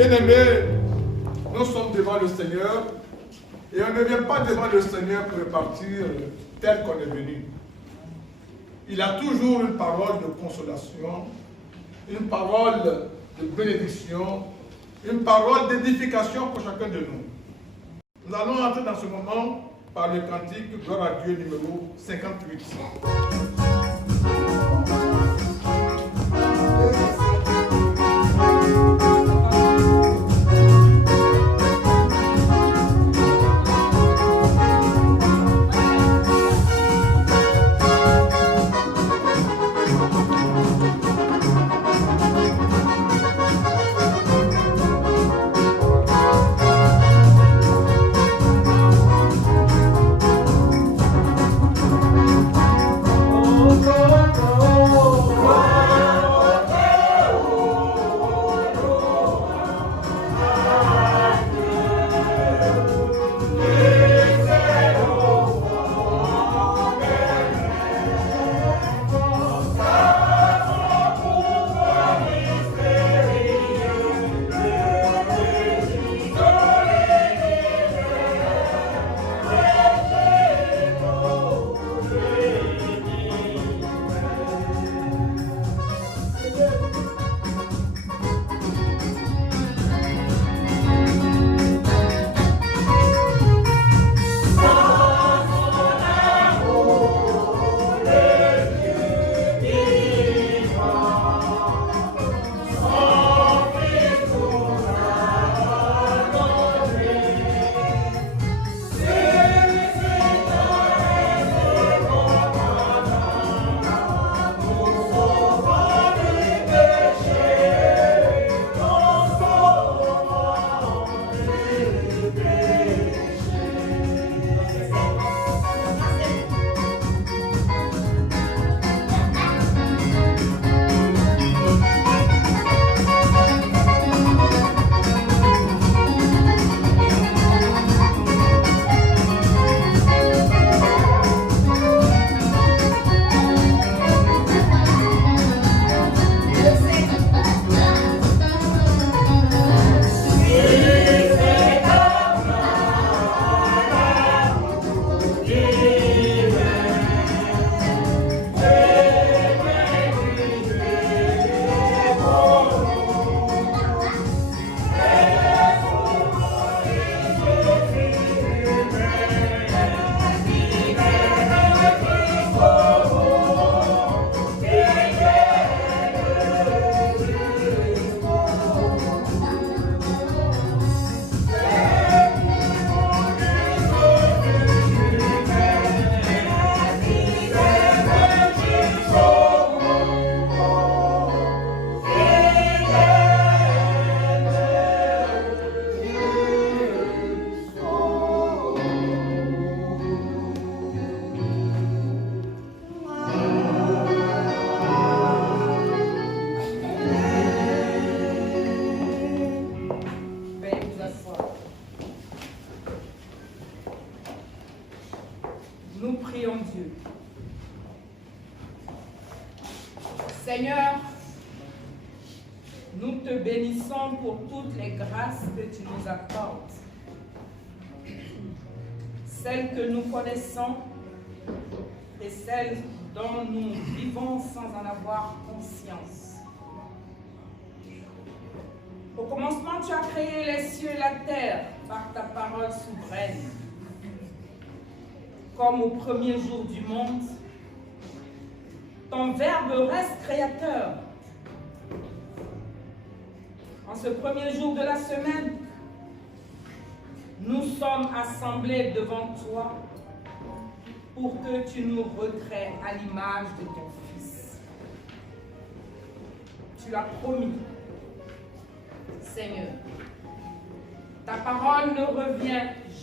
Bien-aimés, nous sommes devant le Seigneur et on ne vient pas devant le Seigneur pour repartir tel qu'on est venu. Il a toujours une parole de consolation, une parole de bénédiction, une parole d'édification pour chacun de nous. Nous allons entrer dans ce moment par le cantique Gloire à Dieu numéro 58. Oh, Nous prions Dieu. Seigneur, nous te bénissons pour toutes les grâces que tu nous accordes. Celles que nous connaissons et celles dont nous vivons sans en avoir conscience. Au commencement, tu as créé les cieux et la terre par ta parole souveraine. Comme au premier jour du monde, ton Verbe reste créateur. En ce premier jour de la semaine, nous sommes assemblés devant toi pour que tu nous recrées à l'image de ton Fils. Tu l'as promis, Seigneur. Ta parole ne revient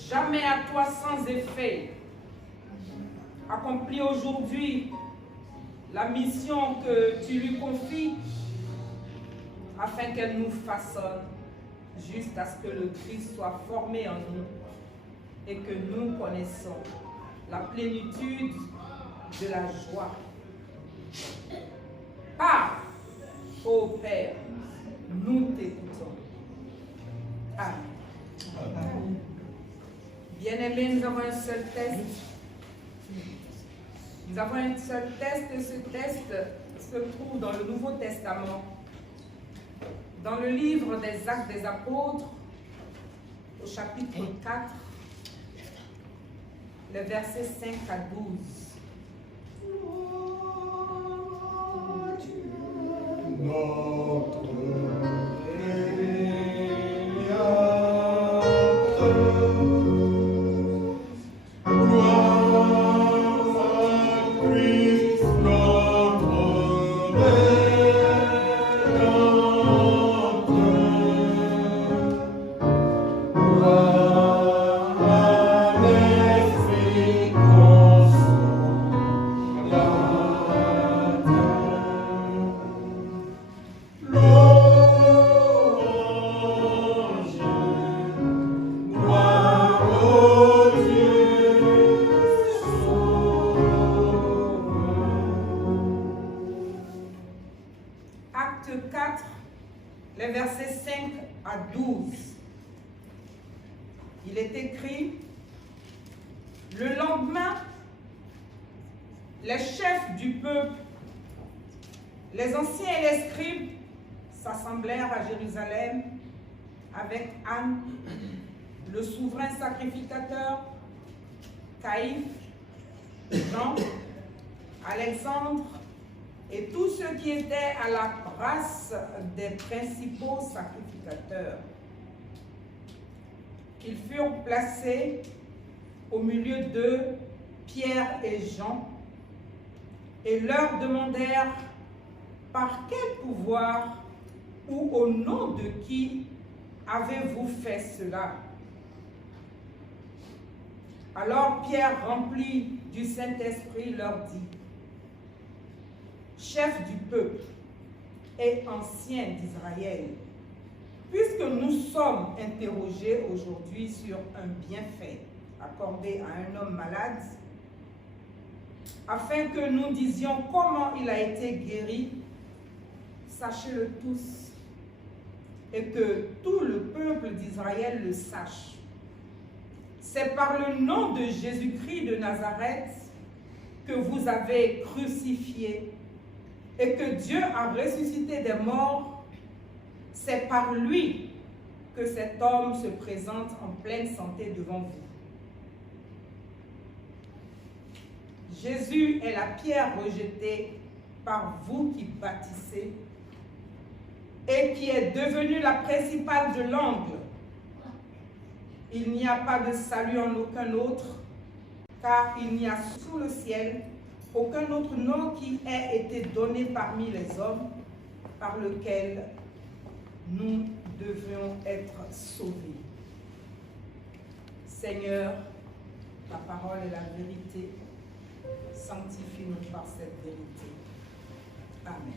jamais à toi sans effet. Accomplis aujourd'hui la mission que tu lui confies afin qu'elle nous façonne juste à ce que le Christ soit formé en nous et que nous connaissons la plénitude de la joie. Ah, ô Père, nous t'écoutons. Amen. Bien-aimés, nous avons un seul test. Nous avons un seul test et ce test se trouve dans le Nouveau Testament. Dans le livre des Actes des Apôtres, au chapitre 4, les versets 5 à 12. Notre Acte 4, les versets 5 à 12. Il est écrit: le lendemain, les chefs du peuple, les anciens et les scribes s'assemblèrent à Jérusalem avec Anne, le souverain sacrificateur, Caïphe, Jean, Alexandre et tous ceux qui étaient à la race des principaux sacrificateurs. Ils furent placés au milieu d'eux, Pierre et Jean, et leur demandèrent par quel pouvoir ou au nom de qui avez-vous fait cela? Alors Pierre, rempli du Saint-Esprit, leur dit: chefs du peuple et anciens d'Israël, puisque nous sommes interrogés aujourd'hui sur un bienfait accordé à un homme malade, afin que nous disions comment il a été guéri, sachez-le tous, et que tout le peuple d'Israël le sache. C'est par le nom de Jésus-Christ de Nazareth que vous avez crucifié et que Dieu a ressuscité des morts. C'est par lui que cet homme se présente en pleine santé devant vous. Jésus est la pierre rejetée par vous qui bâtissez et qui est devenue la principale de l'angle. Il n'y a pas de salut en aucun autre, car il n'y a sous le ciel aucun autre nom qui ait été donné parmi les hommes par lequel nous devions être sauvés. Seigneur, ta parole est la vérité. Sanctifie-nous par cette vérité. Amen.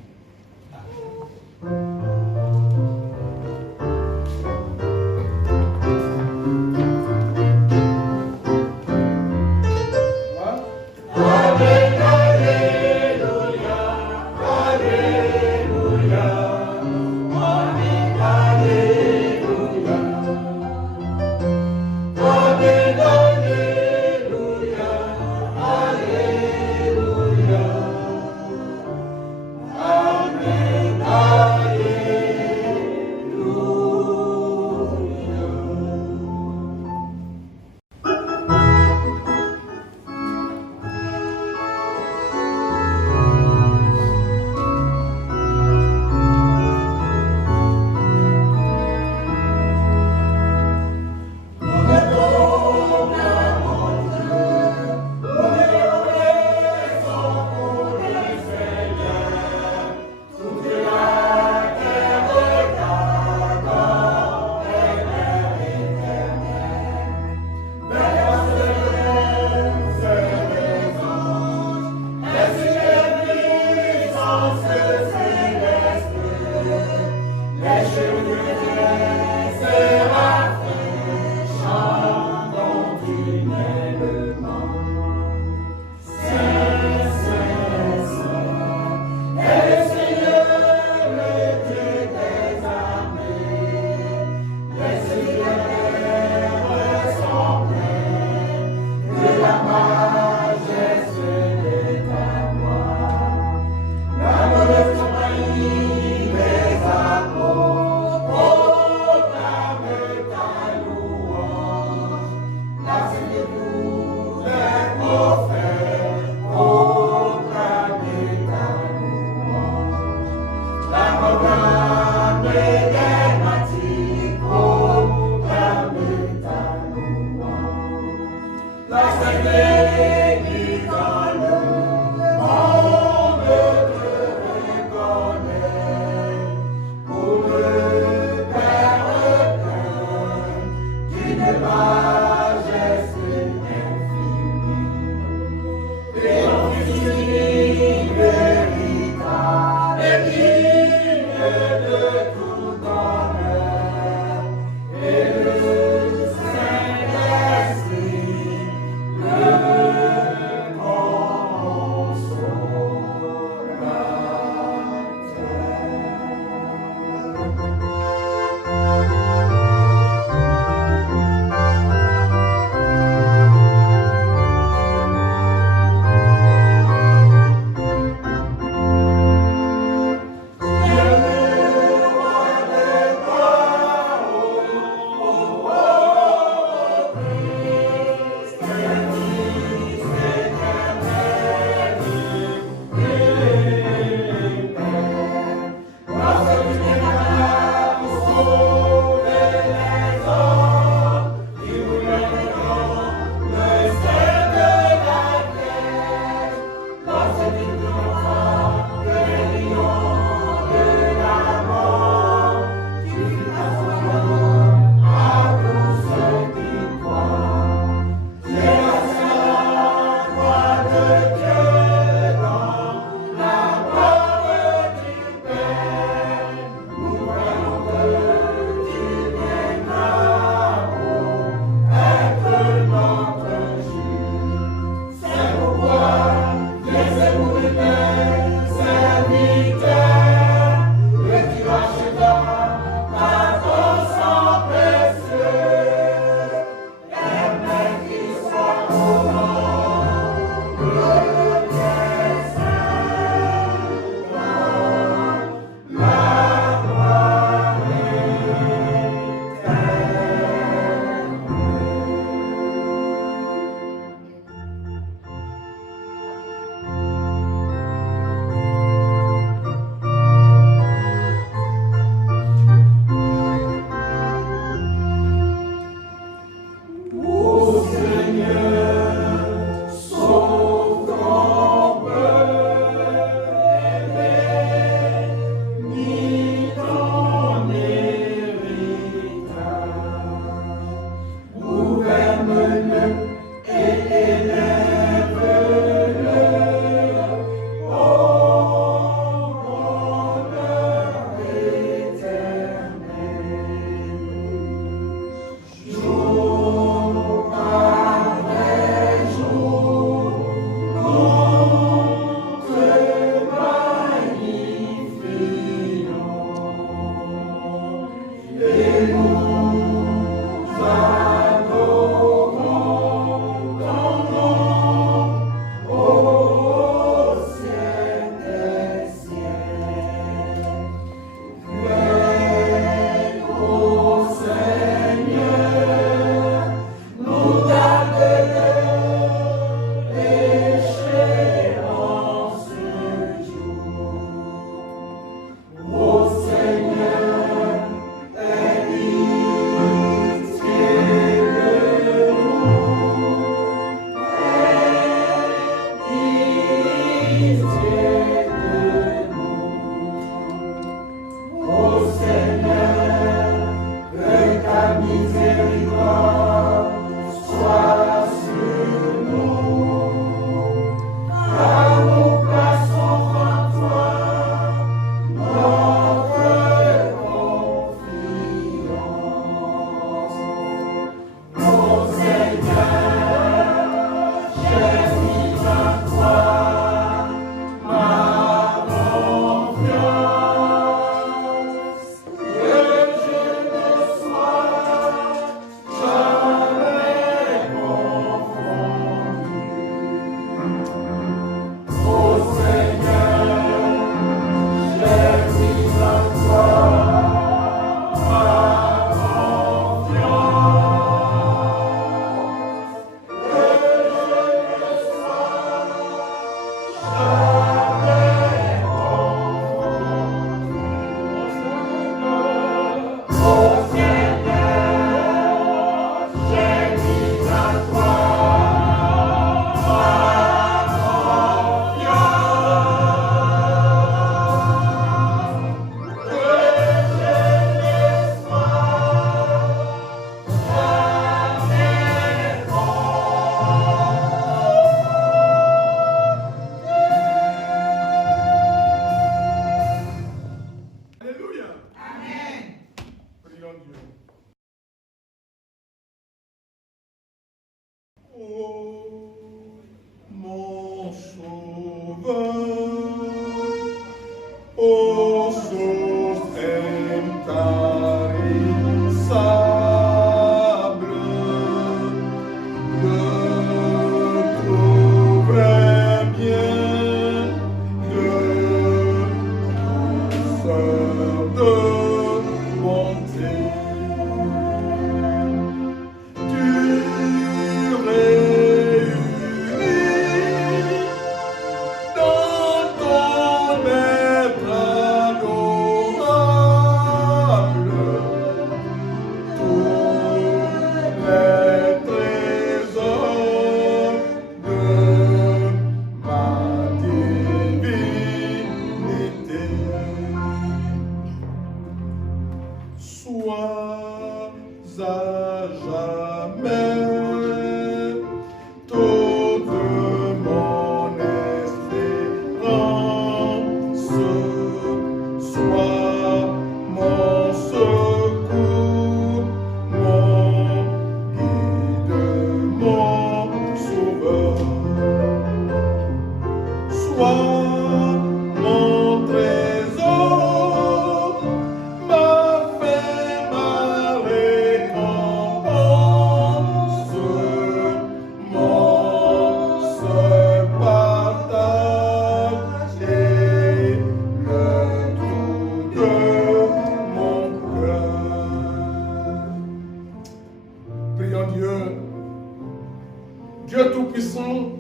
Tout-Puissant,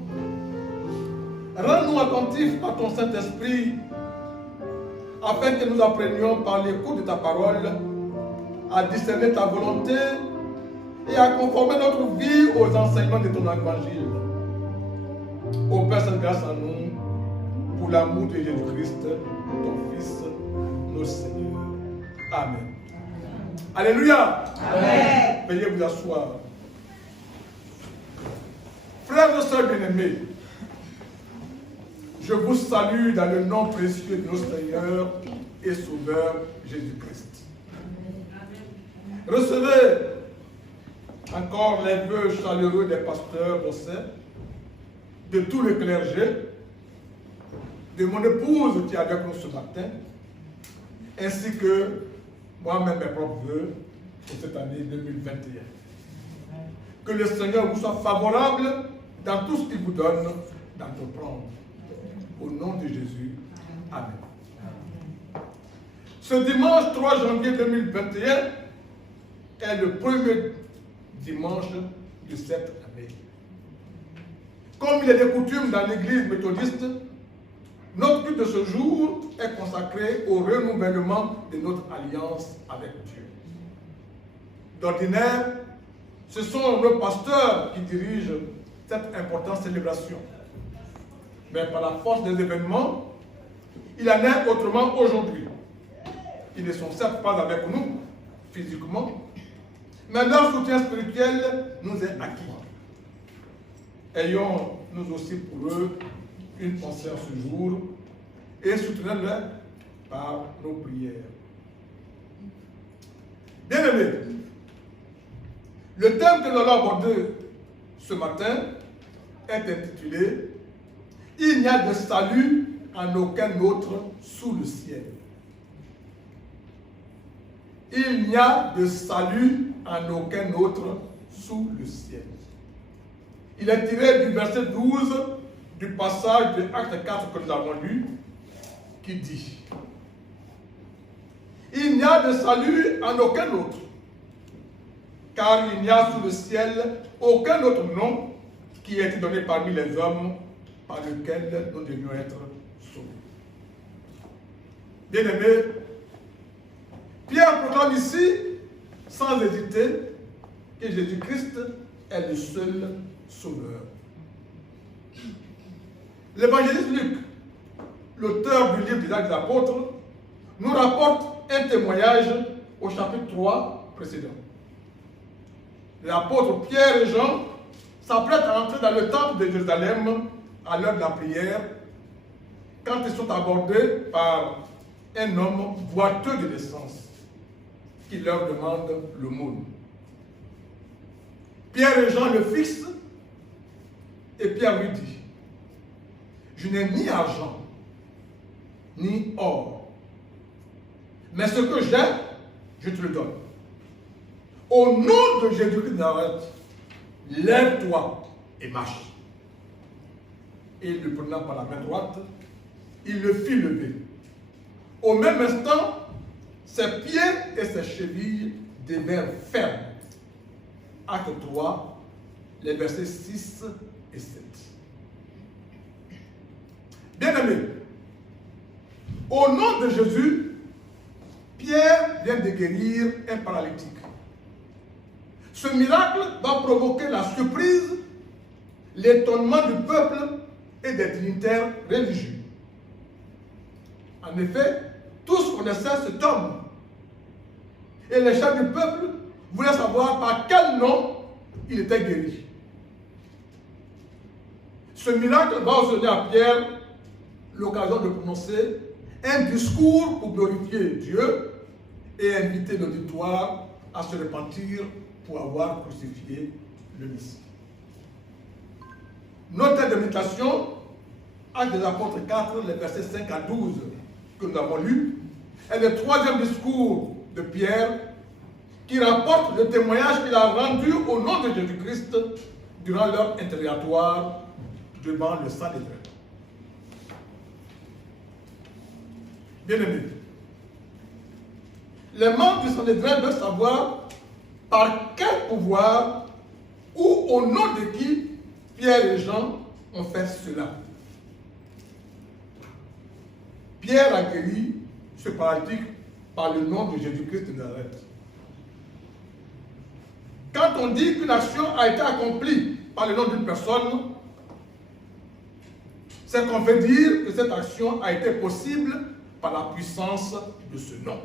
rends-nous attentifs à ton Saint-Esprit, afin que nous apprenions par l'écoute de ta parole à discerner ta volonté et à conformer notre vie aux enseignements de ton évangile. Ô Père, Sainte grâce à nous, pour l'amour de Jésus-Christ, ton Fils, notre Seigneur. Amen. Alléluia. Amen. Veuillez vous asseoir. Frères et sœurs bien-aimés, je vous salue dans le nom précieux de notre Seigneur et Sauveur Jésus-Christ. Recevez encore les vœux chaleureux des pasteurs d'Auxerre, de tout le clergé, de mon épouse qui est avec nous ce matin, ainsi que moi-même mes propres vœux pour cette année 2021. Que le Seigneur vous soit favorable dans tout ce qu'il vous donne d'entreprendre. Au nom de Jésus. Amen. Ce dimanche 3 janvier 2021 est le premier dimanche de cette année. Comme il est de coutume dans l'église méthodiste, notre but de ce jour est consacré au renouvellement de notre alliance avec Dieu. D'ordinaire, ce sont nos pasteurs qui dirigent cette importante célébration. Mais par la force des événements, il en est autrement aujourd'hui. Ils ne sont certes pas avec nous physiquement, mais leur soutien spirituel nous est acquis. Ayons nous aussi pour eux une pensée en ce jour et soutenons-les par nos prières. Bien-aimés, le thème que nous allons aborder ce matin est intitulé « Il n'y a de salut en aucun autre sous le ciel ». Il n'y a de salut en aucun autre sous le ciel. Il est tiré du verset 12 du passage de Acte 4 que nous avons lu, qui dit « Il n'y a de salut en aucun autre, car il n'y a sous le ciel aucun autre nom qui ait été donné parmi les hommes par lequel nous devions être sauvés. » Bien-aimés, Pierre proclame ici, sans hésiter, que Jésus-Christ est le seul sauveur. L'évangéliste Luc, l'auteur du livre des Actes des Apôtres, nous rapporte un témoignage au chapitre 3 précédent. L'apôtre Pierre et Jean s'apprêtent à entrer dans le temple de Jérusalem à l'heure de la prière, quand ils sont abordés par un homme boiteux de naissance qui leur demande l'aumône. Pierre et Jean le fixent et Pierre lui dit « Je n'ai ni argent, ni or, mais ce que j'ai, je te le donne. Au nom de Jésus-Christ de Nazareth, lève-toi et marche. » Et le prenant par la main droite, il le fit lever. Au même instant, ses pieds et ses chevilles devinrent fermes. Acte 3, les versets 6 et 7. Bien-aimés, au nom de Jésus, Pierre vient de guérir un paralytique. Ce miracle va provoquer la surprise, l'étonnement du peuple et des dignitaires religieux. En effet, tous connaissaient cet homme. Et les chefs du peuple voulaient savoir par quel nom il était guéri. Ce miracle va aussi donner à Pierre l'occasion de prononcer un discours pour glorifier Dieu et inviter l'auditoire à se repentir pour avoir crucifié le Messie. Notre texte de méditation, Actes des Apôtres 4, les versets 5 à 12 que nous avons lus, est le troisième discours de Pierre qui rapporte le témoignage qu'il a rendu au nom de Jésus-Christ durant leur interrogatoire devant le Sanhédrin. Bien-aimés, les membres du Sanhédrin veulent savoir par quel pouvoir ou au nom de qui Pierre et Jean ont fait cela. Pierre a guéri ce paralytique par le nom de Jésus-Christ de Nazareth. Quand on dit qu'une action a été accomplie par le nom d'une personne, c'est qu'on veut dire que cette action a été possible par la puissance de ce nom.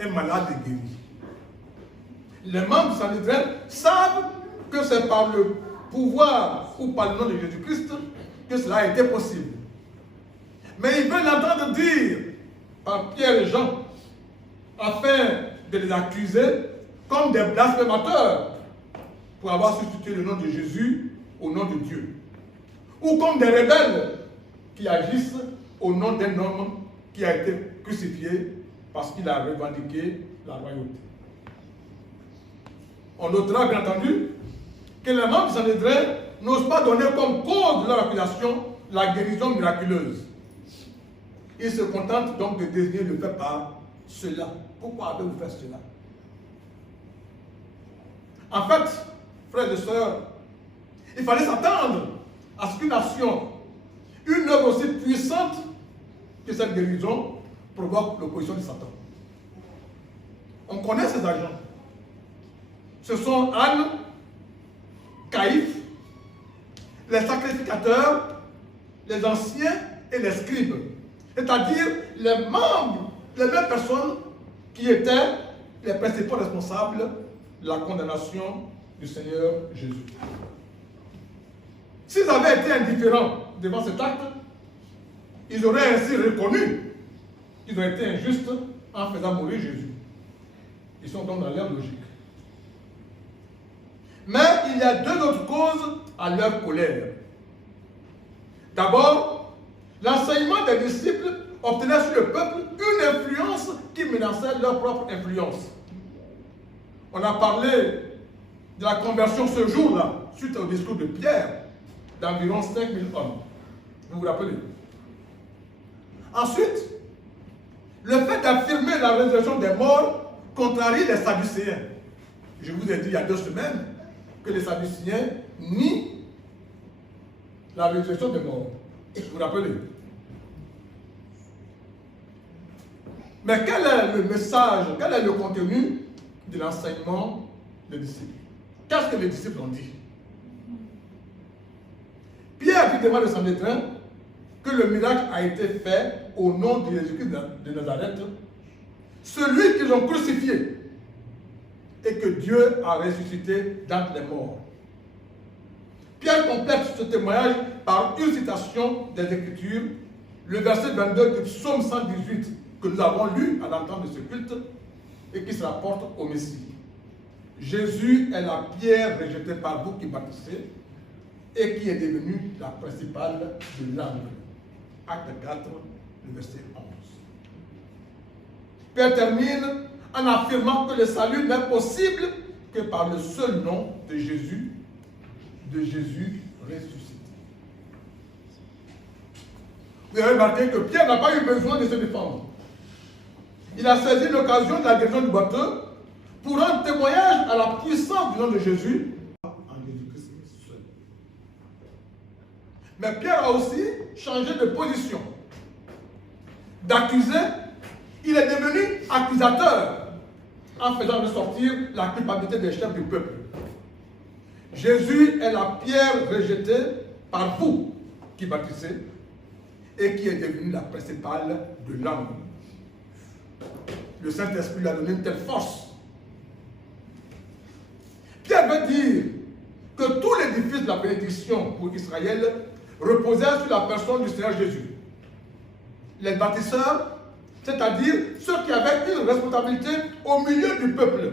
Un malade est guéri. Les membres du Sanhédrin savent que c'est par le pouvoir ou par le nom de Jésus-Christ que cela a été possible. Mais ils veulent l'entendre dire par Pierre et Jean afin de les accuser comme des blasphémateurs pour avoir substitué le nom de Jésus au nom de Dieu. Ou comme des rebelles qui agissent au nom d'un homme qui a été crucifié parce qu'il a revendiqué la royauté. On notera bien entendu que les membres du Sanhédrin n'osent pas donner comme cause de leur accusation la guérison miraculeuse. Ils se contentent donc de désigner le fait par cela. Pourquoi avez-vous fait cela? En fait, frères et sœurs, il fallait s'attendre à ce qu'une action, une œuvre aussi puissante que cette guérison provoque l'opposition de Satan. On connaît ces agents. Ce sont Anne, Caïphe, les sacrificateurs, les anciens et les scribes. C'est-à-dire les membres, les mêmes personnes qui étaient les principaux responsables de la condamnation du Seigneur Jésus. S'ils avaient été indifférents devant cet acte, ils auraient ainsi reconnu qu'ils ont été injustes en faisant mourir Jésus. Ils sont donc dans leur logique. Mais il y a deux autres causes à leur colère. D'abord, l'enseignement des disciples obtenait sur le peuple une influence qui menaçait leur propre influence. On a parlé de la conversion ce jour-là, suite au discours de Pierre, d'environ 5000 hommes. Vous vous rappelez? Ensuite, le fait d'affirmer la résurrection des morts contrarie les Sadducéens. Je vous ai dit il y a 2 semaines que les Sadducéens nient la résurrection des morts. Vous vous rappelez? Mais quel est le message, quel est le contenu de l'enseignement des disciples? Qu'est-ce que les disciples ont dit? Pierre dit devant le Sanhédrin que le miracle a été fait au nom de Jésus-Christ de Nazareth, celui qu'ils ont crucifié, et que Dieu a ressuscité d'entre les morts. Pierre complète ce témoignage par une citation des Écritures, le verset 22 du psaume 118 que nous avons lu à l'entente de ce culte et qui se rapporte au Messie. Jésus est la pierre rejetée par vous qui bâtissez et qui est devenue la principale de l'angle. Acte 4, le verset 11. Pierre termine en affirmant que le salut n'est possible que par le seul nom de Jésus ressuscité. Vous avez remarqué que Pierre n'a pas eu besoin de se défendre. Il a saisi l'occasion de la guérison du boiteux pour rendre témoignage à la puissance du nom de Jésus en Jésus-Christ seul. Mais Pierre a aussi changé de position. D'accuser, il est devenu accusateur en faisant ressortir la culpabilité des chefs du peuple. Jésus est la pierre rejetée par vous qui bâtissez et qui est devenue la principale de l'angle. Le Saint-Esprit lui a donné une telle force. Pierre veut dire que tout l'édifice de la bénédiction pour Israël reposait sur la personne du Seigneur Jésus. Les bâtisseurs, c'est-à-dire ceux qui avaient une responsabilité au milieu du peuple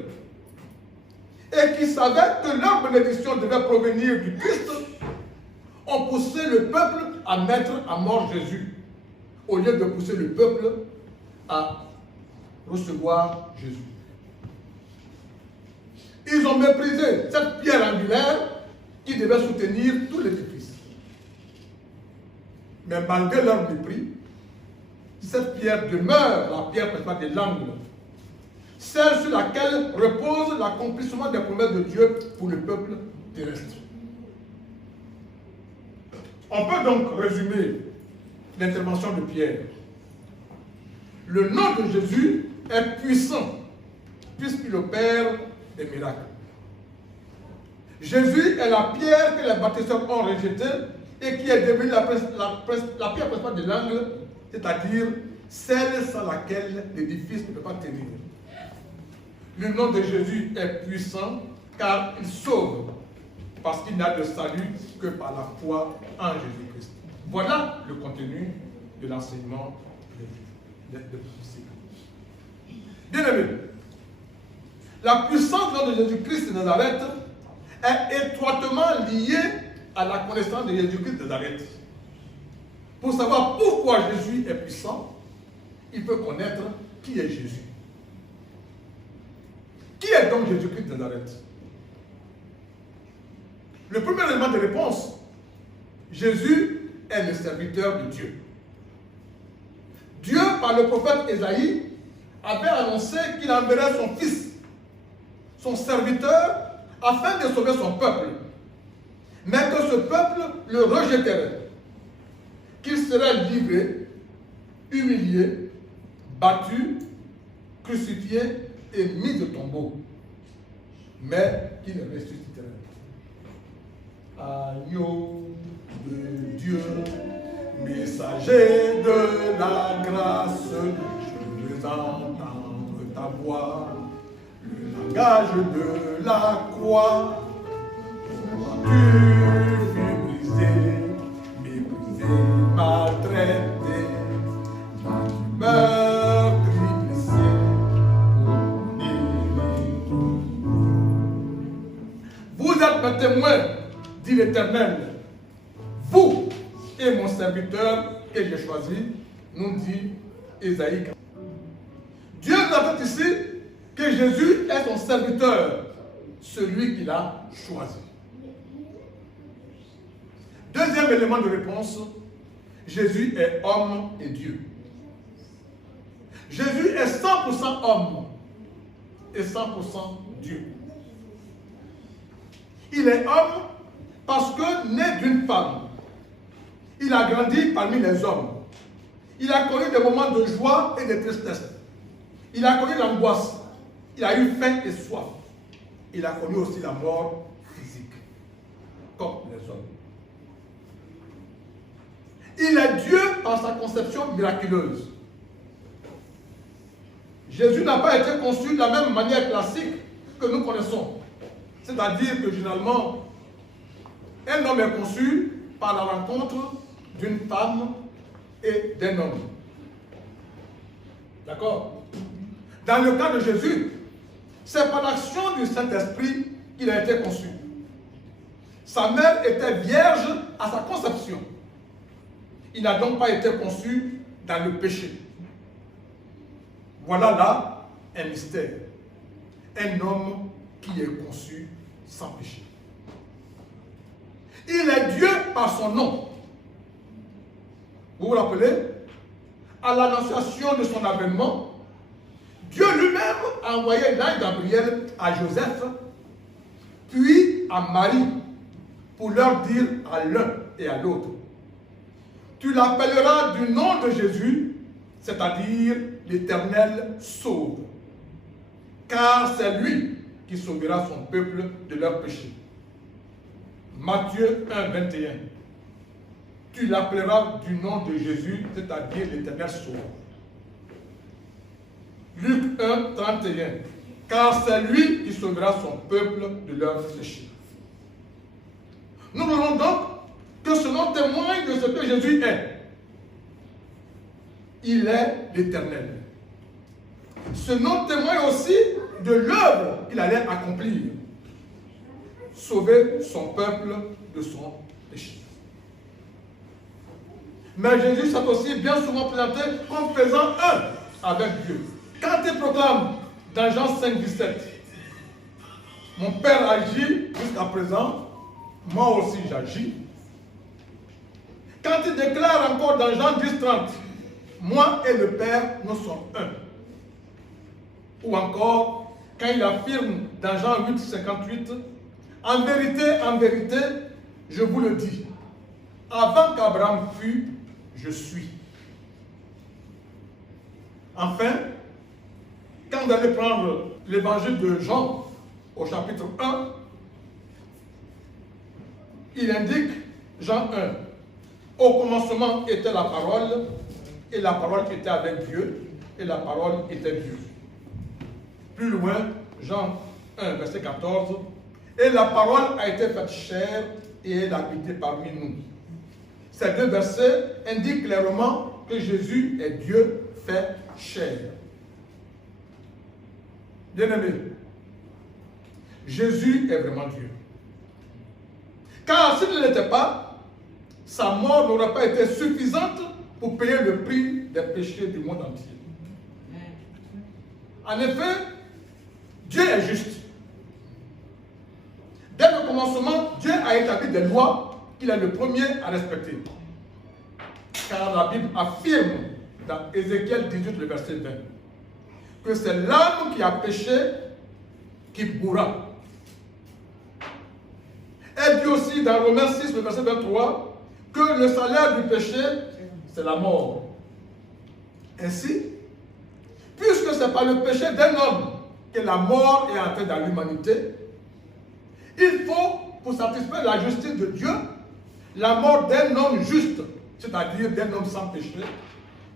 et qui savaient que leur bénédiction devait provenir du Christ, ont poussé le peuple à mettre à mort Jésus, au lieu de pousser le peuple à recevoir Jésus. Ils ont méprisé cette pierre angulaire qui devait soutenir tout l'édifice. Mais malgré leur mépris, cette pierre demeure la pierre principale de l'angle. celle sur laquelle repose l'accomplissement des promesses de Dieu pour le peuple terrestre. On peut donc résumer l'intervention de Pierre. Le nom de Jésus est puissant puisqu'il opère des miracles. Jésus est la pierre que les bâtisseurs ont rejetée et qui est devenue la pierre principale de l'angle, c'est-à-dire celle sans laquelle l'édifice ne peut pas tenir. Le nom de Jésus est puissant car il sauve, parce qu'il n'a de salut que par la foi en Jésus-Christ. Voilà le contenu de l'enseignement de disciples. Bien-aimés, la puissance du nom de Jésus-Christ de Nazareth est étroitement liée à la connaissance de Jésus-Christ de Nazareth. Pour savoir pourquoi Jésus est puissant, il faut connaître qui est Jésus. Qui est donc Jésus-Christ de Nazareth? Le premier élément de réponse, Jésus est le serviteur de Dieu. Dieu, par le prophète Ésaïe, avait annoncé qu'il enverrait son fils, son serviteur, afin de sauver son peuple. Mais que ce peuple le rejetterait, qu'il serait livré, humilié, battu, crucifié et mis au tombeau, mais qu'il ressusciterait. Agneau de Dieu, messager de la grâce, je veux entendre ta voix, le langage de la croix. Tu fus brisé, méprisé, maltraité, meurtri, blessé, vous êtes mes témoins, dit l'Éternel, vous et mon serviteur que j'ai choisi, nous dit Ésaïe. Dieu nous a dit ici que Jésus est son serviteur, celui qu'il a choisi. Deuxième élément de réponse, Jésus est homme et Dieu. Jésus est 100% homme et 100% Dieu. Il est homme parce que né d'une femme, il a grandi parmi les hommes. Il a connu des moments de joie et de tristesse. Il a connu l'angoisse. Il a eu faim et soif. Il a connu aussi la mort physique, comme les hommes. Il est Dieu par sa conception miraculeuse. Jésus n'a pas été conçu de la même manière classique que nous connaissons. C'est-à-dire que généralement, un homme est conçu par la rencontre d'une femme et d'un homme. D'accord? Dans le cas de Jésus, c'est par l'action du Saint-Esprit qu'il a été conçu. Sa mère était vierge à sa conception. Il n'a donc pas été conçu dans le péché. Voilà là un mystère. Un homme qui est conçu sans péché. Il est Dieu par son nom. Vous vous rappelez? À l'annonciation de son avènement, Dieu lui-même a envoyé l'ange Gabriel à Joseph, puis à Marie, pour leur dire à l'un et à l'autre: tu l'appelleras du nom de Jésus, c'est-à-dire l'Éternel sauve, car c'est lui qui sauvera son peuple de leurs péchés. Matthieu 1, 21. Tu l'appelleras du nom de Jésus, c'est-à-dire l'Éternel sauve. Luc 1, 31. Car c'est lui qui sauvera son peuple de leurs péchés. Nous voulons donc que ce nom témoigne de ce que Jésus est. Il est l'Éternel. Ce nom témoigne aussi de l'œuvre qu'il allait accomplir. Sauver son peuple de son péché. Mais Jésus s'est aussi bien souvent présenté comme faisant un avec Dieu. Quand il proclame dans Jean 5, 17, mon Père agit jusqu'à présent, moi aussi j'agis. Quand il déclare encore dans Jean 10, 30, moi et le Père, nous sommes un. Ou encore, quand il affirme dans Jean 8, 58, en vérité, je vous le dis, avant qu'Abraham fût, je suis. Enfin, quand vous allez prendre l'évangile de Jean au chapitre 1, il indique, Jean 1, au commencement était la parole, et la parole était avec Dieu, et la parole était Dieu. Plus loin, Jean 1, verset 14, et la parole a été faite chair, et elle a habité parmi nous. Ces deux versets indiquent clairement que Jésus est Dieu fait chair. Bien-aimé, Jésus est vraiment Dieu. Car s'il ne l'était pas, sa mort n'aurait pas été suffisante pour payer le prix des péchés du monde entier. En effet, Dieu est juste. Dès le commencement, Dieu a établi des lois qu'il est le premier à respecter. Car la Bible affirme dans Ézéchiel 18, le verset 20, que c'est l'homme qui a péché qui mourra. Elle dit aussi dans Romains 6, le verset 23, que le salaire du péché, c'est la mort. Ainsi, puisque c'est par le péché d'un homme que la mort est entrée dans l'humanité, il faut, pour satisfaire la justice de Dieu, la mort d'un homme juste, c'est-à-dire d'un homme sans péché,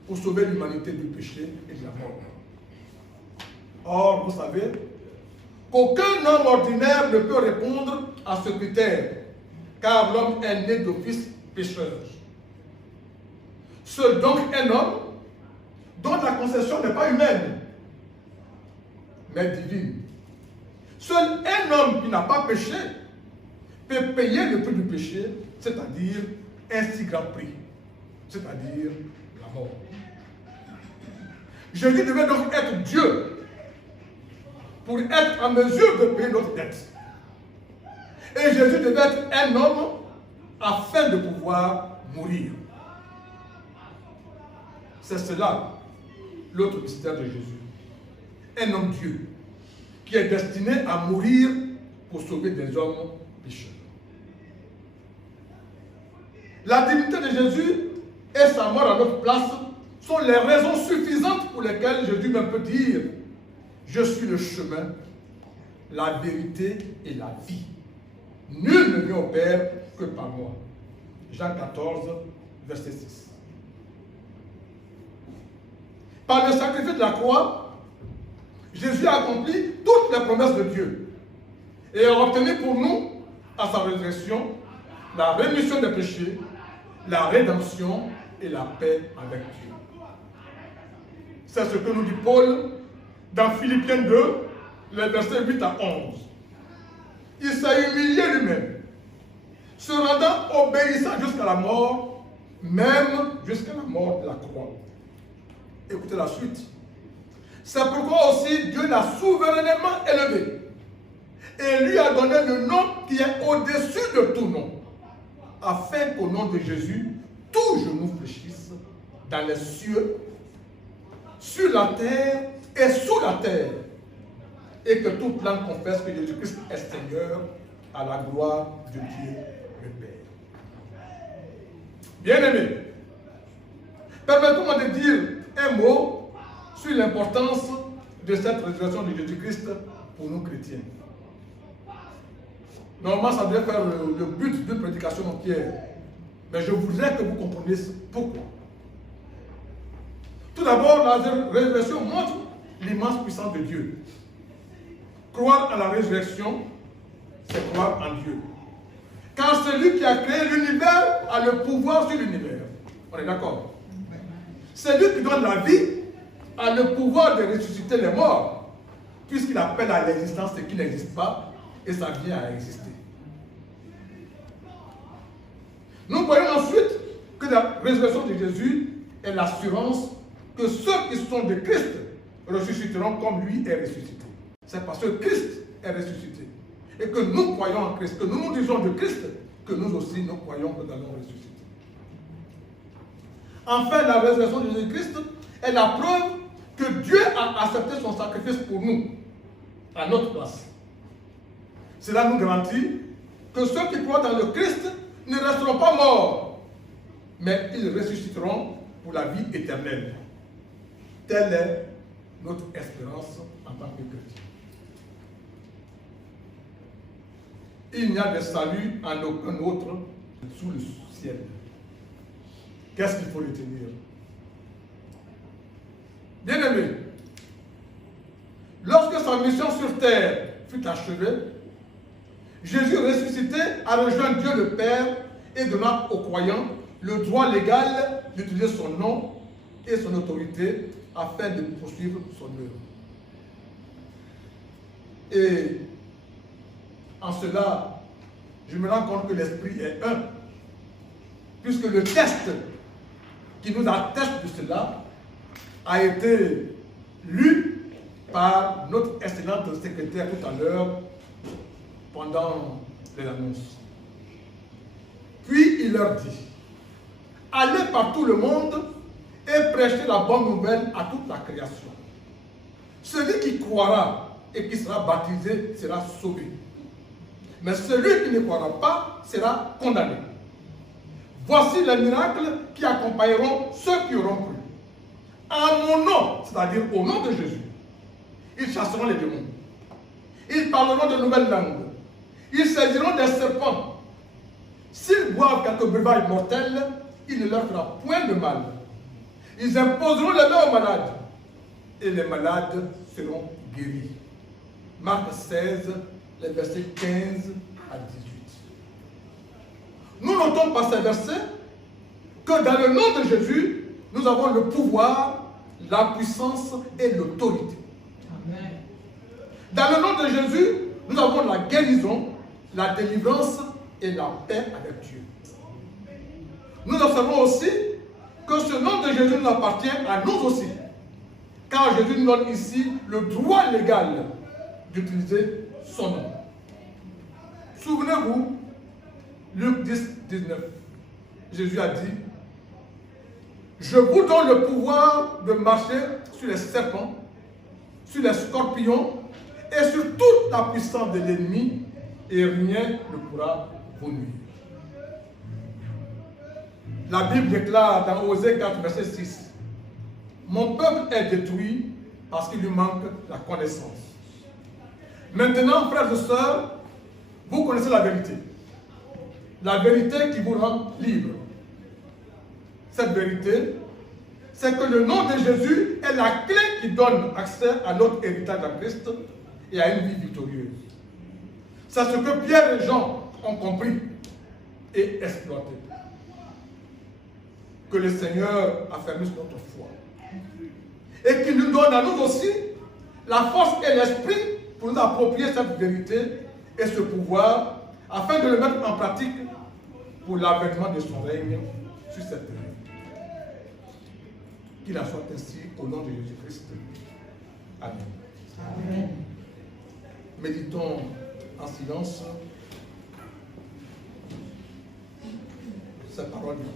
pour sauver l'humanité du péché et de la mort. Or, vous savez qu'aucun homme ordinaire ne peut répondre à ce critère, car l'homme est né d'office pécheur. Seul donc un homme dont la conception n'est pas humaine, mais divine. Seul un homme qui n'a pas péché peut payer le prix du péché, c'est-à-dire un si grand prix, c'est-à-dire la mort. Jésus devait donc être Dieu pour être en mesure de payer notre dette. Et Jésus devait être un homme afin de pouvoir mourir. C'est cela, l'autre mystère de Jésus. Un homme Dieu qui est destiné à mourir pour sauver des hommes pécheurs. La divinité de Jésus et sa mort à notre place sont les raisons suffisantes pour lesquelles Jésus même peut dire: je suis le chemin, la vérité et la vie. Nul ne vient au Père que par moi. Jean 14, verset 6. Par le sacrifice de la croix, Jésus a accompli toutes les promesses de Dieu et a obtenu pour nous, à sa résurrection, la rémission des péchés, la rédemption et la paix avec Dieu. C'est ce que nous dit Paul dans Philippiens 2, les versets 8 à 11. Il s'est humilié lui-même, se rendant obéissant jusqu'à la mort, même jusqu'à la mort de la croix. Écoutez la suite. C'est pourquoi aussi Dieu l'a souverainement élevé et lui a donné le nom qui est au-dessus de tout nom, afin qu'au nom de Jésus, tout genou fléchisse dans les cieux, sur la terre et sous la terre, et que toute langue confesse que Jésus-Christ est Seigneur, à la gloire de Dieu le Père. Bien-aimés, permettez-moi de dire un mot sur l'importance de cette résurrection de Jésus-Christ pour nous chrétiens. Normalement, ça devait faire le but d'une prédication entière, mais je voudrais que vous compreniez pourquoi. Tout d'abord, la résurrection montre l'immense puissance de Dieu. Croire à la résurrection, c'est croire en Dieu. Car celui qui a créé l'univers a le pouvoir sur l'univers. On est d'accord? Celui qui donne la vie a le pouvoir de ressusciter les morts, puisqu'il appelle à l'existence ce qui n'existe pas, et ça vient à exister. Nous voyons ensuite que la résurrection de Jésus est l'assurance que ceux qui sont de Christ ressusciteront comme lui est ressuscité. C'est parce que Christ est ressuscité et que nous croyons en Christ, que nous nous disons de Christ, que nous aussi nous croyons que nous allons ressusciter. Enfin, la résurrection de Jésus-Christ est la preuve que Dieu a accepté son sacrifice pour nous, à notre place. Cela nous garantit que ceux qui croient dans le Christ ne resteront pas morts, mais ils ressusciteront pour la vie éternelle. Telle est notre espérance en tant que chrétiens. Il n'y a de salut en aucun autre sous le ciel. Qu'est-ce qu'il faut retenir? Bien-aimés, lorsque sa mission sur terre fut achevée, Jésus ressuscité a rejoint Dieu le Père et donna aux croyants le droit légal d'utiliser son nom et son autorité afin de poursuivre son œuvre. Et en cela, je me rends compte que l'Esprit est un, puisque le test qui nous atteste de cela a été lu par notre excellente secrétaire tout à l'heure pendant les annonces. Puis il leur dit, allez par tout le monde et prêchez la bonne nouvelle à toute la création. Celui qui croira et qui sera baptisé sera sauvé. Mais celui qui ne croira pas sera condamné. Voici les miracles qui accompagneront ceux qui auront cru. En mon nom, c'est-à-dire au nom de Jésus, ils chasseront les démons. Ils parleront de nouvelles langues. Ils saisiront des serpents. S'ils boivent quelques breuvages mortels, il ne leur fera point de mal. Ils imposeront les mains aux malades. Et les malades seront guéris. Marc 16, les versets 15 à 18. Nous notons par ces versets que dans le nom de Jésus, nous avons le pouvoir, la puissance et l'autorité. Dans le nom de Jésus, nous avons la guérison, la délivrance et la paix avec Dieu. Nous observons aussi que ce nom de Jésus nous appartient à nous aussi, car Jésus nous donne ici le droit légal d'utiliser son nom. Souvenez-vous, Luc 10, 19, Jésus a dit, je vous donne le pouvoir de marcher sur les serpents, sur les scorpions et sur toute la puissance de l'ennemi, et rien ne pourra vous nuire. La Bible déclare dans Osée 4, verset 6, mon peuple est détruit parce qu'il lui manque la connaissance. Maintenant, frères et sœurs, vous connaissez la vérité. La vérité qui vous rend libre. Cette vérité, c'est que le nom de Jésus est la clé qui donne accès à notre héritage en Christ et à une vie victorieuse. C'est ce que Pierre et Jean ont compris et exploité. Que le Seigneur affermisse notre foi. Et qu'il nous donne à nous aussi la force et l'esprit pour nous approprier cette vérité et ce pouvoir afin de le mettre en pratique pour l'avènement de son règne sur cette terre. Qu'il en soit ainsi au nom de Jésus-Christ. Amen. Amen. Méditons en silence cette parole de Dieu.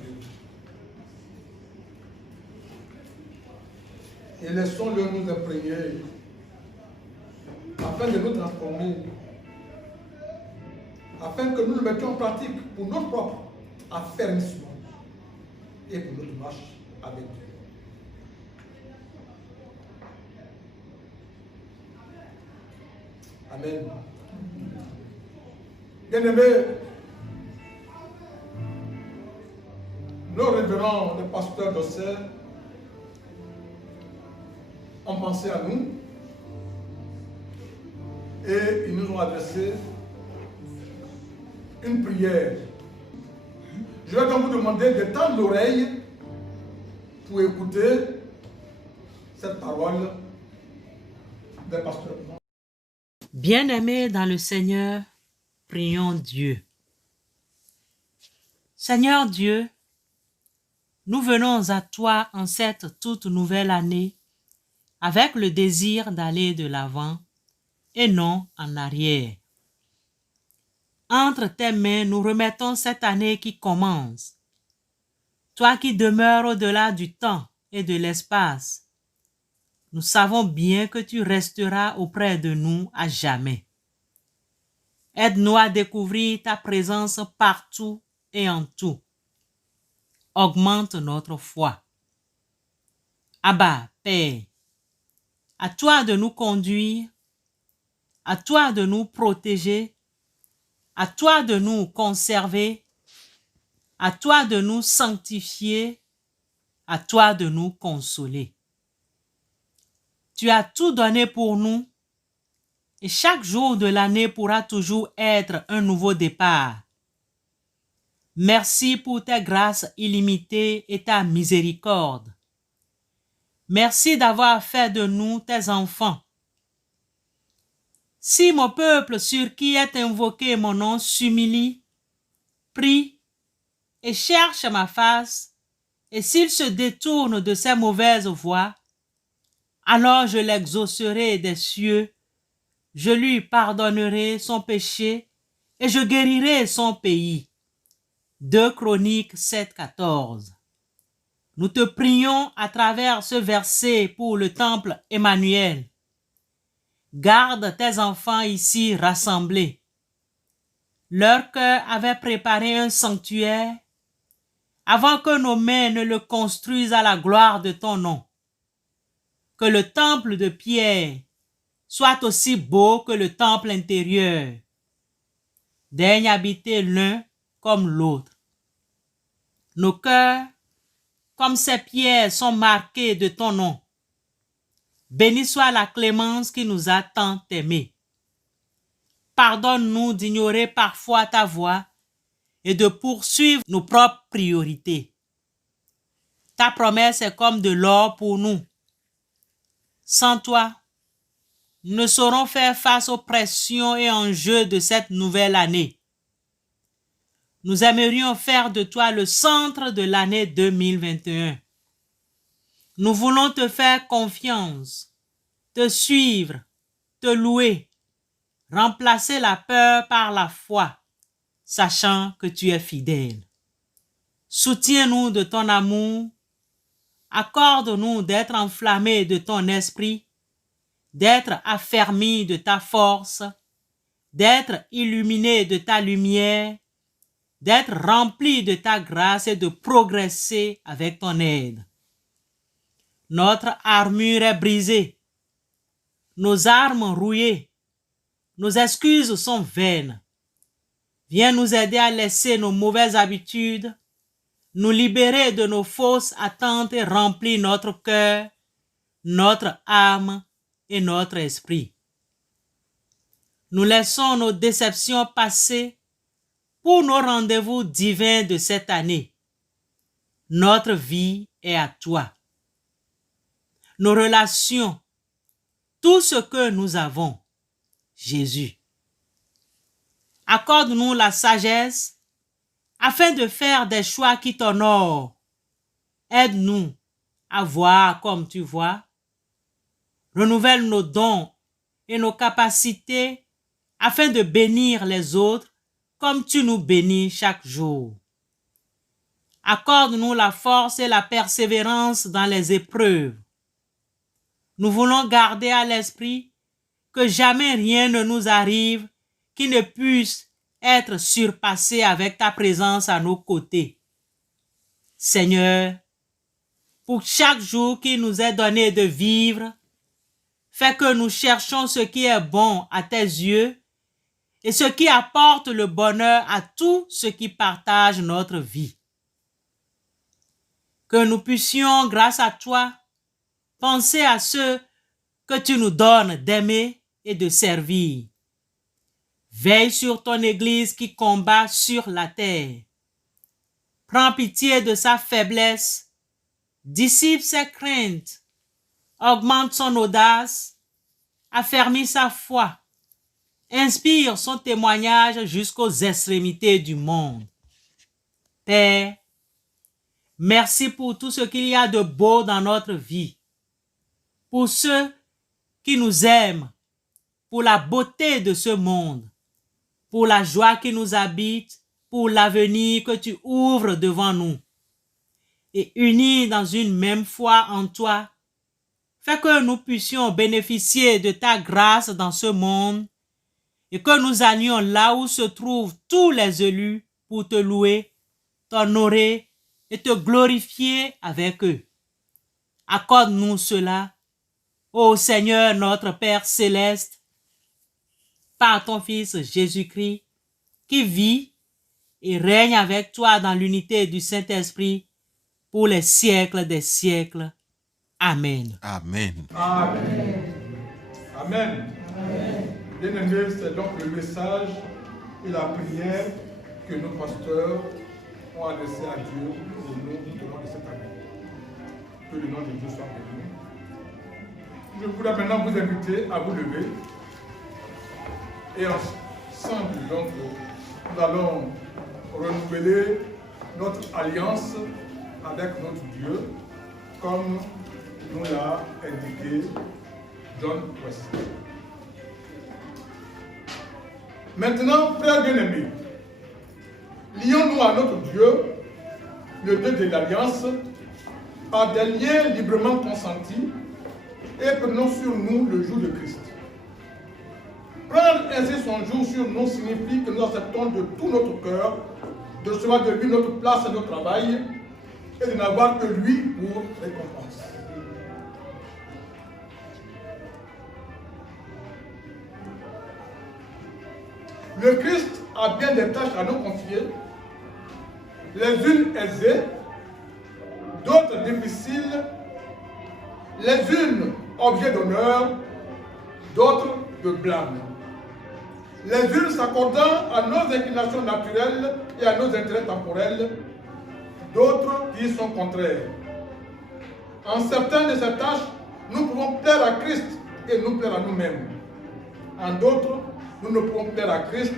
Et laissons-le nous imprégner afin de nous transformer, afin que nous le mettions en pratique pour notre propre affermissement et pour notre marche avec Dieu. Amen. Bien-aimés, nos révérends, les pasteurs d'Auxerre, ont pensé à nous et ils nous ont adressé une prière. Je vais donc vous demander de tendre l'oreille pour écouter cette parole des pasteurs. Bien-aimés dans le Seigneur, prions Dieu. Seigneur Dieu, nous venons à toi en cette toute nouvelle année avec le désir d'aller de l'avant et non en arrière. Entre tes mains, nous remettons cette année qui commence. Toi qui demeures au-delà du temps et de l'espace, nous savons bien que tu resteras auprès de nous à jamais. Aide-nous à découvrir ta présence partout et en tout. Augmente notre foi. Abba, Père, à toi de nous conduire, à toi de nous protéger, à toi de nous conserver, à toi de nous sanctifier, à toi de nous consoler. Tu as tout donné pour nous et chaque jour de l'année pourra toujours être un nouveau départ. Merci pour ta grâce illimitée et ta miséricorde. Merci d'avoir fait de nous tes enfants. Si mon peuple sur qui est invoqué mon nom s'humilie, prie et cherche ma face, et s'il se détourne de ses mauvaises voies, alors je l'exaucerai des cieux, je lui pardonnerai son péché et je guérirai son pays. 2 Chroniques 7,14. Nous te prions à travers ce verset pour le temple Emmanuel. Garde tes enfants ici rassemblés. Leur cœur avait préparé un sanctuaire avant que nos mains ne le construisent à la gloire de ton nom. Que le temple de pierre soit aussi beau que le temple intérieur. Daigne habiter l'un comme l'autre. Nos cœurs, comme ces pierres, sont marqués de ton nom. Béni soit la clémence qui nous a tant aimés. Pardonne-nous d'ignorer parfois ta voix et de poursuivre nos propres priorités. Ta promesse est comme de l'or pour nous. Sans toi, nous ne saurons faire face aux pressions et enjeux de cette nouvelle année. Nous aimerions faire de toi le centre de l'année 2021. Nous voulons te faire confiance, te suivre, te louer, remplacer la peur par la foi, sachant que tu es fidèle. Soutiens-nous de ton amour, accorde-nous d'être enflammés de ton esprit, d'être affermis de ta force, d'être illuminés de ta lumière, d'être remplis de ta grâce et de progresser avec ton aide. Notre armure est brisée, nos armes rouillées, nos excuses sont vaines. Viens nous aider à laisser nos mauvaises habitudes, nous libérer de nos fausses attentes et remplir notre cœur, notre âme et notre esprit. Nous laissons nos déceptions passer pour nos rendez-vous divins de cette année. Notre vie est à toi. Nos relations, tout ce que nous avons, Jésus. Accorde-nous la sagesse afin de faire des choix qui t'honorent. Aide-nous à voir comme tu vois. Renouvelle nos dons et nos capacités afin de bénir les autres comme tu nous bénis chaque jour. Accorde-nous la force et la persévérance dans les épreuves. Nous voulons garder à l'esprit que jamais rien ne nous arrive qui ne puisse être surpassé avec ta présence à nos côtés. Seigneur, pour chaque jour qui nous est donné de vivre, fais que nous cherchions ce qui est bon à tes yeux et ce qui apporte le bonheur à tous ceux qui partagent notre vie. Que nous puissions, grâce à toi, penser à ceux que tu nous donnes d'aimer et de servir. Veille sur ton Église qui combat sur la terre. Prends pitié de sa faiblesse, dissipe ses craintes, augmente son audace, affermis sa foi, inspire son témoignage jusqu'aux extrémités du monde. Père, merci pour tout ce qu'il y a de beau dans notre vie, pour ceux qui nous aiment, pour la beauté de ce monde, pour la joie qui nous habite, pour l'avenir que tu ouvres devant nous. Et unis dans une même foi en toi, Fais que nous puissions bénéficier de ta grâce dans ce monde et que nous allions là où se trouvent tous les élus pour te louer, t'honorer et te glorifier avec eux. Accorde-nous cela, ô Seigneur notre Père céleste, par ton Fils Jésus-Christ, qui vit et règne avec toi dans l'unité du Saint-Esprit pour les siècles des siècles. Amen. Amen. Amen. Amen. Bien-aimés, c'est donc le message et la prière que nos pasteurs ont adressé à Dieu au nom de cette année. Que le nom de Dieu soit béni. Je voudrais maintenant vous inviter à vous lever et ensemble, donc, nous allons renouveler notre alliance avec notre Dieu comme nous l'a indiqué John Wesley. Maintenant, frères bien-aimés, lions-nous à notre Dieu, le Dieu de l'Alliance, par des liens librement consentis et prenons sur nous le joug de Christ. Prendre ainsi son joug sur nous signifie que nous acceptons de tout notre cœur de recevoir de lui notre place et notre travail et de n'avoir que lui pour récompense. Le Christ a bien des tâches à nous confier, les unes aisées, d'autres difficiles, les unes objets d'honneur, d'autres de blâme. Les unes s'accordant à nos inclinations naturelles et à nos intérêts temporels, d'autres qui y sont contraires. En certaines de ces tâches, nous pouvons plaire à Christ et nous plaire à nous-mêmes. En d'autres, nous ne pouvons plaire à Christ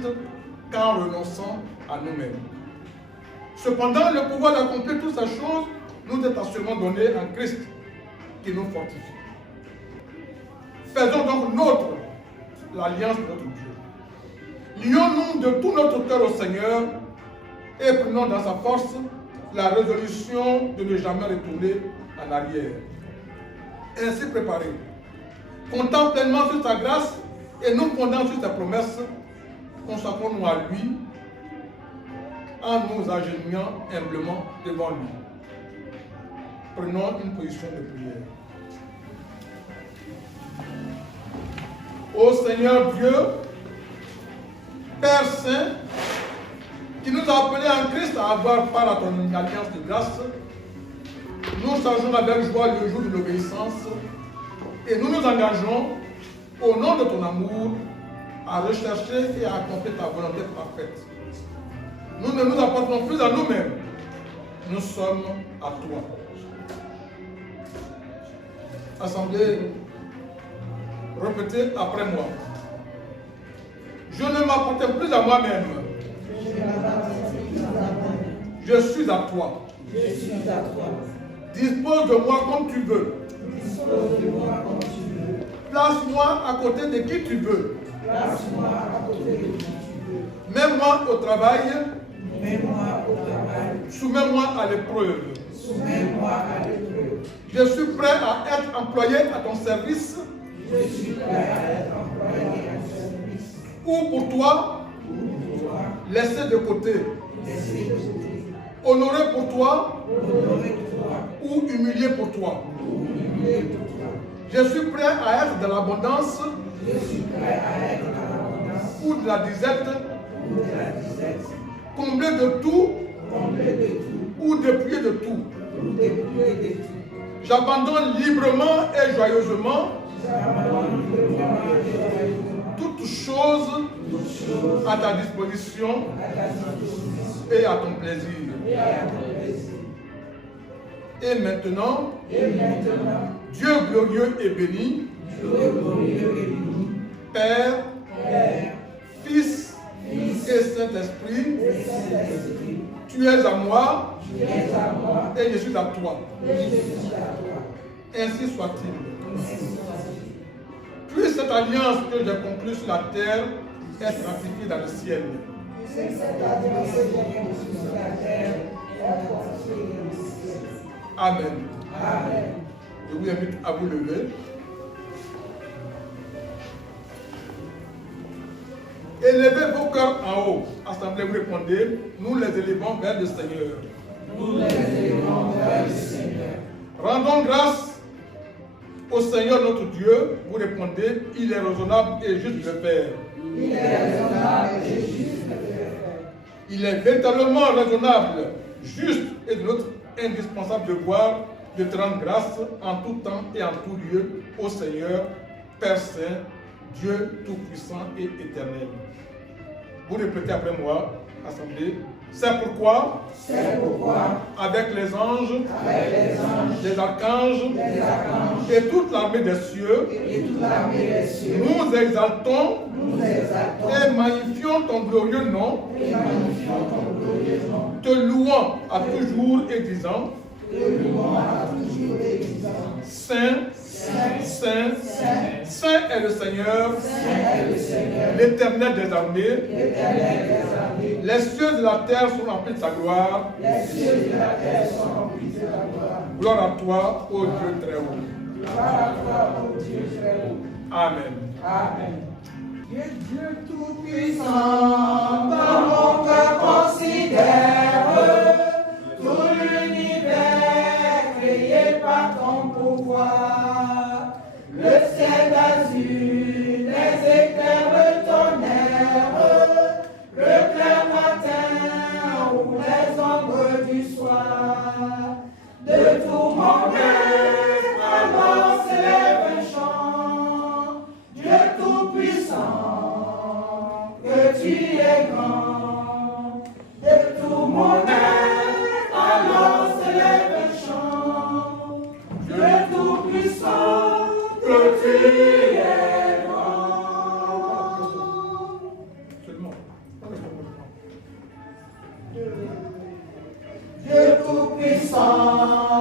qu'en renonçant à nous-mêmes. Cependant, le pouvoir d'accomplir toutes ces choses nous est assurément donné en Christ qui nous fortifie. Faisons donc nôtre l'alliance de notre Dieu. Lions-nous de tout notre cœur au Seigneur et prenons dans sa force la résolution de ne jamais retourner en arrière. Ainsi préparés, comptant pleinement sur sa grâce et nous fondant sur sa promesse, consacrons-nous à lui en nous agenouillant humblement devant lui. Prenons une position de prière. Ô Seigneur Dieu, Père Saint, qui nous a appelés en Christ à avoir part à ton alliance de grâce, nous changeons avec joie le jour de l'obéissance et nous nous engageons, au nom de ton amour, à rechercher et à accomplir ta volonté parfaite. Nous ne nous appartenons plus à nous-mêmes, nous sommes à toi. Assemblée, répétez après moi. Je ne m'appartiens plus à moi-même. Je suis à toi. Dispose de moi comme tu veux. Place-moi à côté de qui tu veux. Mets-moi au travail. Soumets-moi à l'épreuve. Je suis prêt à être employé à ton service. Ou pour toi, laissé de côté. Honoré pour toi, ou humilié pour toi. Je suis prêt à être dans l'abondance, ou de la disette, comblé de tout, ou dépouillé de tout. J'abandonne librement et joyeusement toutes choses à ta disposition et à ton plaisir. Et maintenant, Dieu glorieux et béni, Père, Fils et Saint-Esprit, tu es à moi et je suis à toi. Ainsi soit-il. Puisse cette alliance que j'ai conclue sur la terre être ratifiée dans le ciel. Amen. Je vous invite à vous lever. Élevez vos cœurs en haut. Assemblée, vous répondez, nous les élevons vers le Seigneur. Nous les élevons vers le Seigneur. Rendons grâce au Seigneur notre Dieu. Vous répondez, il est raisonnable et juste de le faire. Il est raisonnable et juste de le faire. Il est véritablement raisonnable, juste et de notre indispensable devoir de te rendre grâce en tout temps et en tout lieu au Seigneur, Père Saint, Dieu Tout-Puissant et Éternel. Vous répétez après moi, Assemblée. C'est pourquoi, avec les anges, les archanges, et toute l'armée des cieux, nous exaltons et magnifions ton glorieux nom, te louant à toujours et disant, Saint, Saint, Saint est le Seigneur, l'Éternel des armées. Les cieux de la terre sont remplis de sa gloire. Gloire à toi, ô Dieu très haut. Amen. Dieu tout-puissant, dans mon cœur considère tout l'univers créé par ton pouvoir. Le ciel d'azur, les éclairs, le tonnerre, le clair matin ou les ombres du soir. De tout mon cœur, alors s'élève un chant. Dieu tout-puissant, que tu es grand. De tout mon être, alors s'élève un chant. Dieu tout-puissant, que tu es grand. Seulement. Dieu tout-puissant,